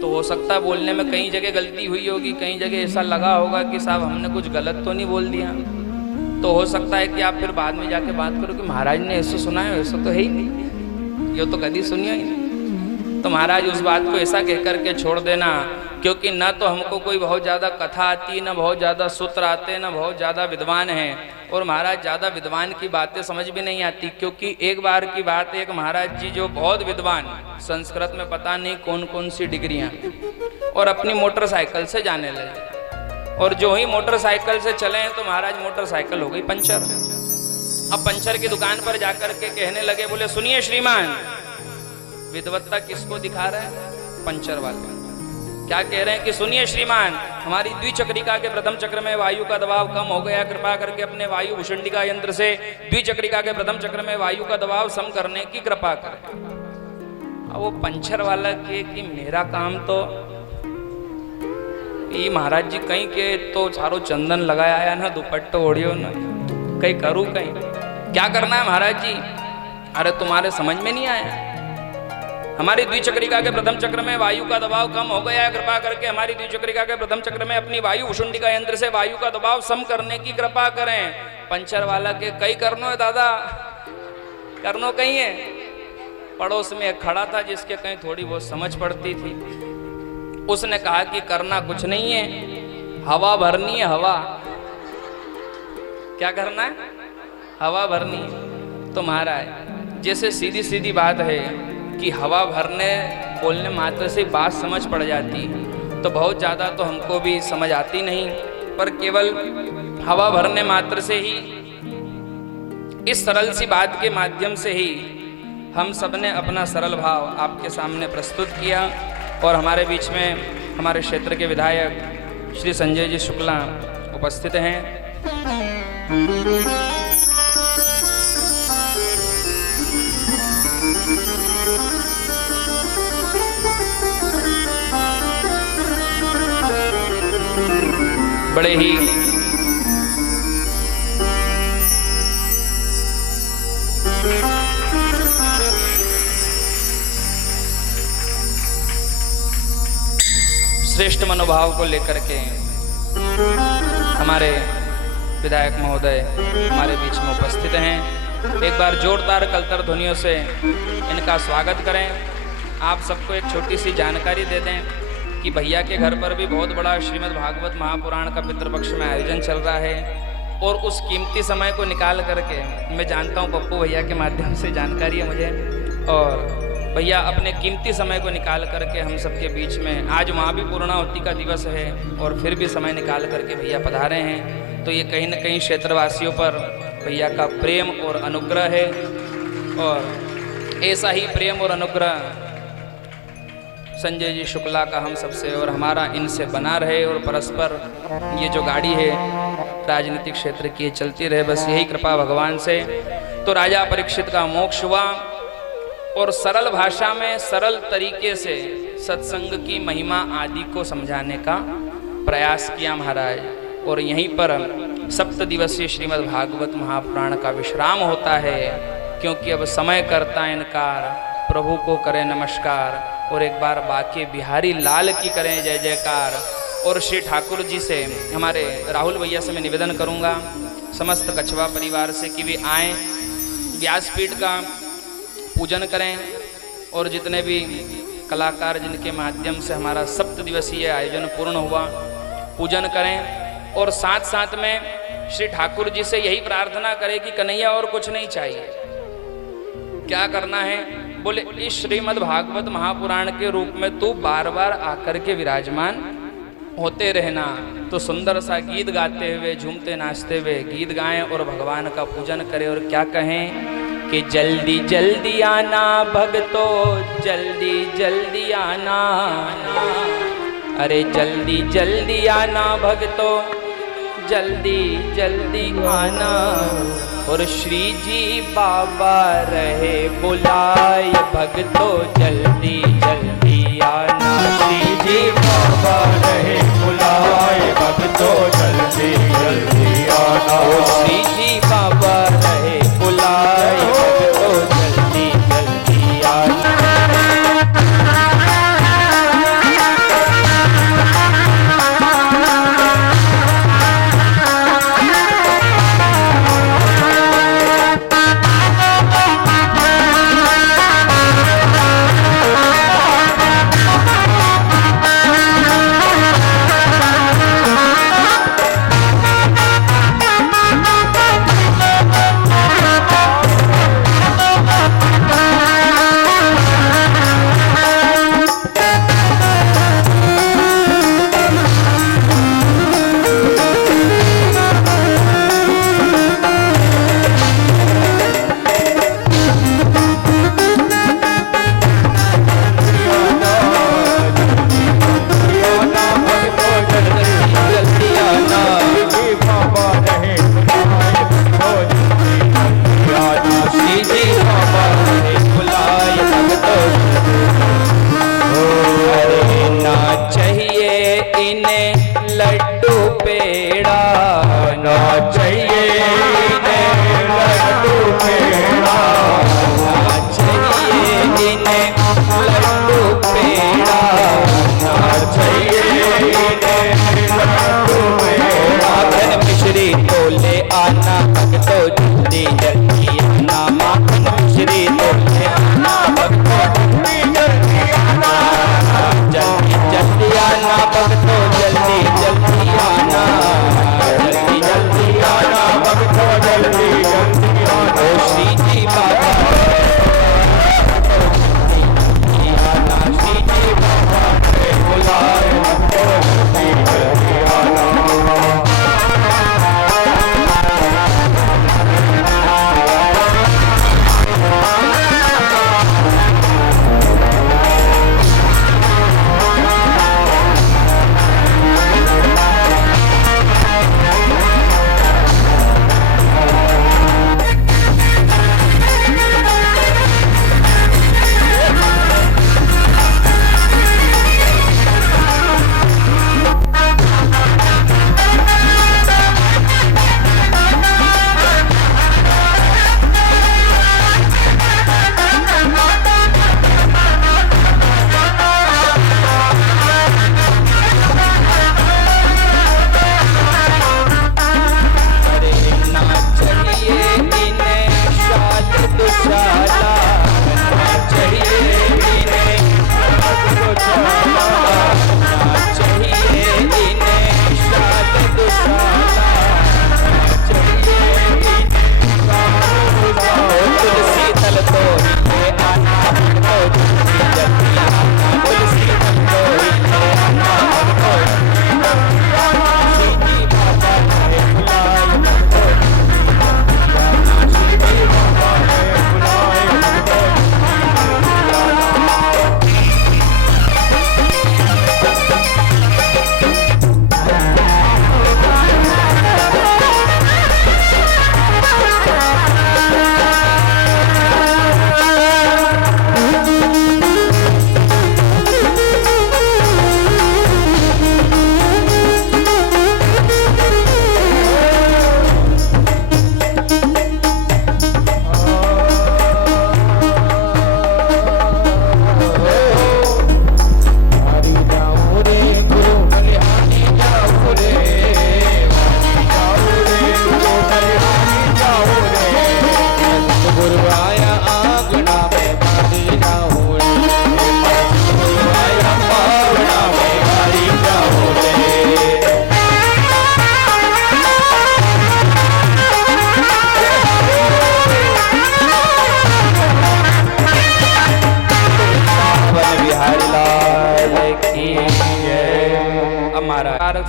तो हो सकता है बोलने में कई जगह गलती हुई होगी, कई जगह ऐसा लगा होगा कि साहब हमने कुछ गलत तो नहीं बोल दिया। तो हो सकता है कि आप फिर बाद में जाके बात करो कि महाराज ने ऐसा सुना है, ऐसा तो है ही नहीं, ये तो कभी सुनिए ही नहीं। तो महाराज उस बात को ऐसा कह करके छोड़ देना, क्योंकि न तो हमको कोई बहुत ज़्यादा कथा आती, न बहुत ज़्यादा सूत्र आते, न बहुत ज़्यादा विद्वान हैं, और महाराज ज़्यादा विद्वान की बातें समझ भी नहीं आती। क्योंकि एक बार की बात, एक महाराज जी जो बहुत विद्वान, संस्कृत में पता नहीं कौन कौन सी डिग्रियाँ, और अपनी मोटरसाइकिल से जाने लगे, और जो ही मोटरसाइकिल से चले हैं तो महाराज मोटरसाइकिल हो गई पंचर। अब पंचर की दुकान पर जाकर के कहने लगे, बोले सुनिए श्रीमान, विद्वत्ता किसको दिखा रहे हैं? पंचर वाले। क्या कह रहे हैं कि सुनिए श्रीमान, हमारी द्विचक्रिका के प्रथम चक्र में वायु का दबाव कम हो गया, कृपा करके अपने वायु भूषणिका यंत्र से द्विचक्रिका के प्रथम चक्र में वायु का दबाव सम करने की कृपा करें। अब वो पंचर वाला के कि मेरा काम तो ये महाराज जी कहीं के तो चारों चंदन लगाया आया ना, दुपट्टो ओढ़ियो ना, कहीं करूँ कहीं क्या करना है महाराज जी? अरे तुम्हारे समझ में नहीं आया, हमारी द्विचक्रिका के प्रथम चक्र में वायु का दबाव कम हो गया है, कृपा करके हमारी द्विचक्रिका के प्रथम चक्र में अपनी वायु भूषणिका यंत्र से वायु का दबाव सम करने की कृपा करें। पंचर वाला के कई करनो है दादा, करनो कहीं है। पड़ोस में एक खड़ा था जिसके कहीं थोड़ी बहुत समझ पड़ती थी, उसने कहा कि करना कुछ नहीं है, हवा भरनी है, हवा। क्या करना है? हवा भरनी है। तो महाराज जैसे सीधी सीधी बात है कि हवा भरने बोलने मात्र से बात समझ पड़ जाती, तो बहुत ज़्यादा तो हमको भी समझ आती नहीं, पर केवल हवा भरने मात्र से ही, इस सरल सी बात के माध्यम से ही हम सब ने अपना सरल भाव आपके सामने प्रस्तुत किया। और हमारे बीच में हमारे क्षेत्र के विधायक श्री संजय जी शुक्ला उपस्थित हैं। बड़े ही श्रेष्ठ मनोभाव को लेकर के हमारे विधायक महोदय हमारे बीच में उपस्थित हैं। एक बार जोरदार कलतर ध्वनियों से इनका स्वागत करें। आप सबको एक छोटी सी जानकारी दे दें कि भैया के घर पर भी बहुत बड़ा श्रीमद् भागवत महापुराण का पितृपक्ष में आयोजन चल रहा है और उस कीमती समय को निकाल करके मैं जानता हूँ पप्पू भैया के माध्यम से जानकारी है मुझे, और भैया अपने कीमती समय को निकाल करके हम सबके बीच में, आज वहाँ भी पूर्णाहुति का दिवस है और फिर भी समय निकाल करके भैया पधारे हैं, तो ये कहीं न कहीं क्षेत्रवासियों पर भैया का प्रेम और अनुग्रह है। और ऐसा ही प्रेम और अनुग्रह संजय जी शुक्ला का हम सबसे और हमारा इनसे बना रहे और परस्पर ये जो गाड़ी है राजनीतिक क्षेत्र की चलती रहे, बस यही कृपा भगवान से। तो राजा परीक्षित का मोक्ष हुआ और सरल भाषा में सरल तरीके से सत्संग की महिमा आदि को समझाने का प्रयास किया महाराज। और यहीं पर 7 दिवसीय श्रीमद् भागवत महापुराण का विश्राम होता है, क्योंकि अब समय करता इनकार, प्रभु को करें नमस्कार और एक बार बाके बिहारी लाल की करें जय जयकार। और श्री ठाकुर जी से, हमारे राहुल भैया से मैं निवेदन करूंगा, समस्त कछवा परिवार से कि वे आएँ, व्यासपीठ का पूजन करें और जितने भी कलाकार जिनके माध्यम से हमारा 7 दिवसीय आयोजन पूर्ण हुआ पूजन करें। और साथ साथ में श्री ठाकुर जी से यही प्रार्थना करें कि कन्हैया और कुछ नहीं चाहिए, क्या करना है, बोले इस श्रीमद् भागवत महापुराण के रूप में तू बार बार आकर के विराजमान होते रहना। तो सुंदर सा गीत गाते हुए झूमते नाचते हुए गीत गाएं और भगवान का पूजन करें। और क्या कहें कि जल्दी जल्दी आना भगतो, जल्दी जल्दी आना, अरे जल्दी जल्दी आना भगतो, जल्दी जल्दी आना। और श्री जी बाबा रहे बुलाए भगतो, जल्दी जल्दी आना। श्री जी बाबा रहे बुलाए भगतो, जल्दी जल्दी आना। श्री जी बाबा रहे बुलाए भगतो, जल्दी जल्दी आना।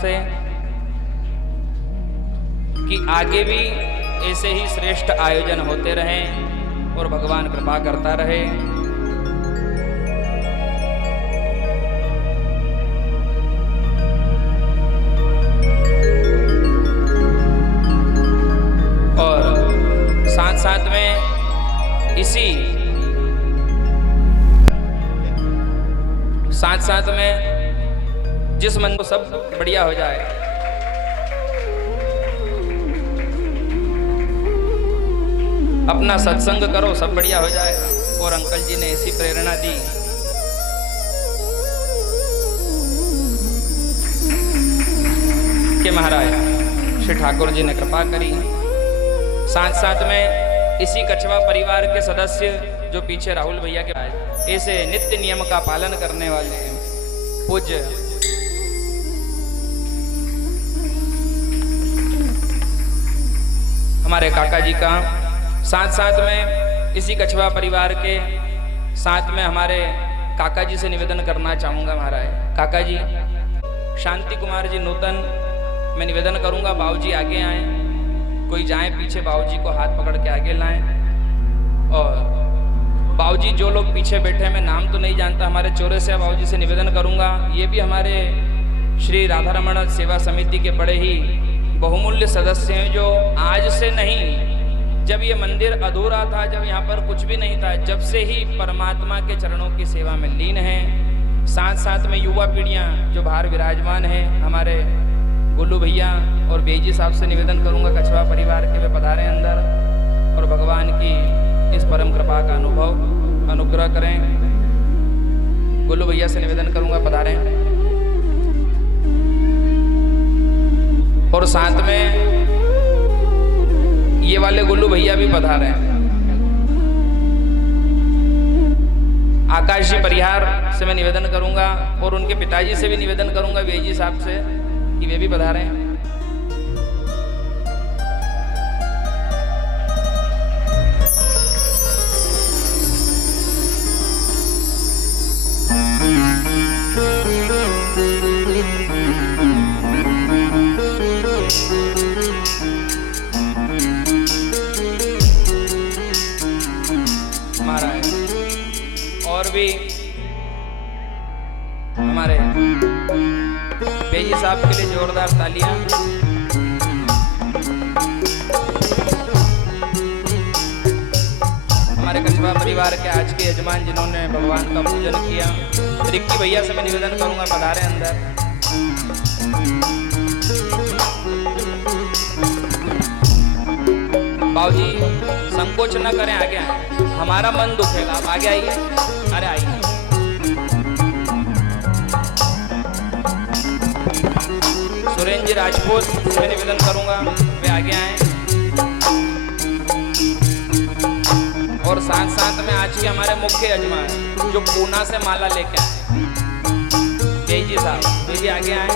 से कि आगे भी ऐसे ही श्रेष्ठ आयोजन होते रहें और भगवान कृपा करता रहे। और साथ साथ में इसी साथ में जिस मन को सब बढ़िया हो जाए, अपना सत्संग करो सब बढ़िया हो जाएगा। और अंकल जी ने ऐसी प्रेरणा दी कि महाराज श्री ठाकुर जी ने कृपा करी। साथ साथ में इसी कछवा परिवार के सदस्य जो पीछे राहुल भैया के ऐसे नित्य नियम का पालन करने वाले पूज्य हमारे काका जी का, साथ साथ में इसी कछवा परिवार के साथ में हमारे काका जी से निवेदन करना चाहूंगा। महाराज काका जी शांति कुमार जी नूतन, मैं निवेदन करूंगा बाबूजी आगे आए, कोई जाए पीछे बाबूजी को हाथ पकड़ के आगे लाएं। और बाबूजी जो लोग पीछे बैठे हैं, मैं नाम तो नहीं जानता, हमारे चौरसिया बाबूजी से निवेदन करूंगा, ये भी हमारे श्री राधा रमण सेवा समिति के बड़े ही बहुमूल्य सदस्य हैं, जो आज से नहीं, जब ये मंदिर अधूरा था, जब यहाँ पर कुछ भी नहीं था, जब से ही परमात्मा के चरणों की सेवा में लीन हैं। साथ साथ में युवा पीढ़ियाँ जो बाहर विराजमान हैं, हमारे गुल्लू भैया और बेजी साहब से निवेदन करूंगा कछवा परिवार के वे पधारें अंदर और भगवान की इस परम कृपा का अनुग्रह करें। गुल्लू भैया से निवेदन करूंगा पधारें। और साथ में ये वाले गुल्लू भैया भी पधारे हैं। आकाशी परिहार से मैं निवेदन करूंगा और उनके पिताजी से भी निवेदन करूंगा बेजी साहब से कि वे भी पधारे हैं। और भी हमारे बेजी साहब के लिए जोरदार तालियां। हमारे कछवा परिवार के आज के यजमान जिन्होंने भगवान का पूजन किया, रिक्की भैया से मैं निवेदन करूंगा पधारे अंदर। बाबूजी संकोच न करें, आगे आए, हमारा मन दुखेगा, आप आगे आइए। अरे आइए। सुरेंद्र जी राजपूत से निवेदन करूंगा वे आगे आए। और साथ साथ में आज के हमारे मुख्य यजमान जो पूना से माला लेके आए, तेजी साहब, वे भी आगे आए।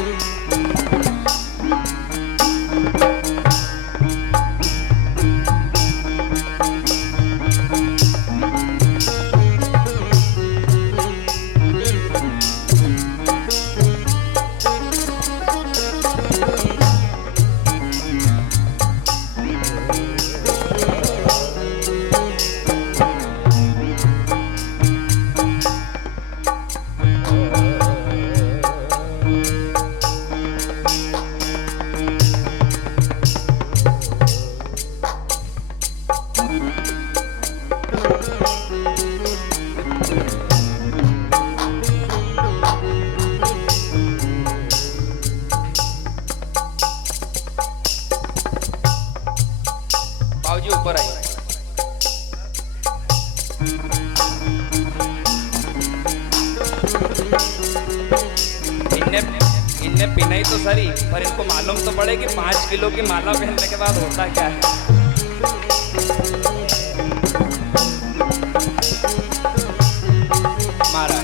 बाबूजी ऊपर आइए। इनने पिनाई तो सरी, पर इनको मालूम तो पड़े कि 5 किलो की माला पहनने के बाद होता क्या है। महाराज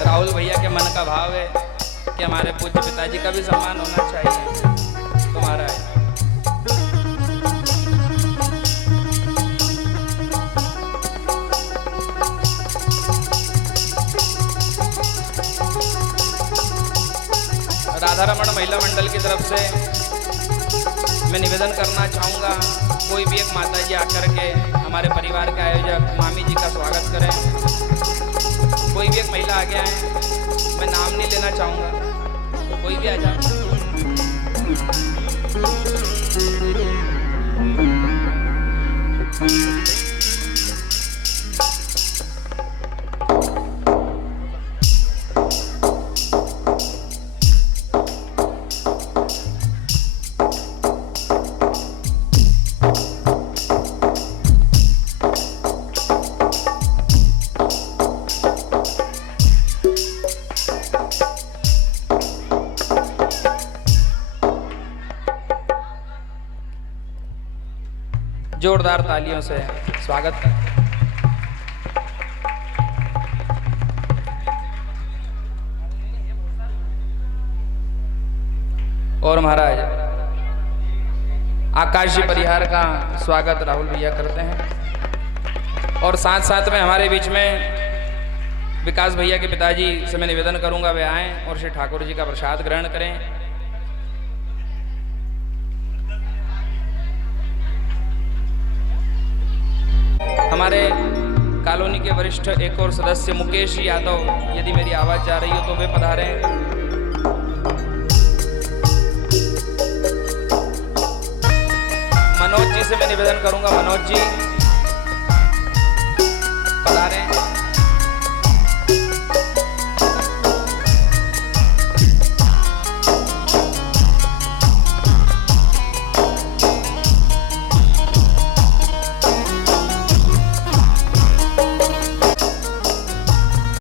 राहुल भैया के मन का भाव है कि हमारे पूज्य पिताजी का भी सम्मान होना चाहिए। तुम्हारा है राधारमण महिला मंडल की तरफ से मैं निवेदन करना चाहूँगा, कोई भी एक माता जी आकर के हमारे परिवार के आयोजक मामी जी का स्वागत करें। कोई भी एक महिला आगे आए, मैं नाम नहीं लेना चाहूँगा, तो कोई भी आ जाए। जोरदार तालियों से स्वागत कर। और महाराज आकाशी परिहार का स्वागत राहुल भैया करते हैं। और साथ साथ में हमारे बीच में विकास भैया के पिताजी से मैं निवेदन करूंगा वे आएं और श्री ठाकुर जी का प्रसाद ग्रहण करें। हमारे कॉलोनी के वरिष्ठ एक और सदस्य मुकेश यादव, यदि मेरी आवाज जा रही हो तो वे पधारें। मनोज जी से मैं निवेदन करूंगा, मनोज जी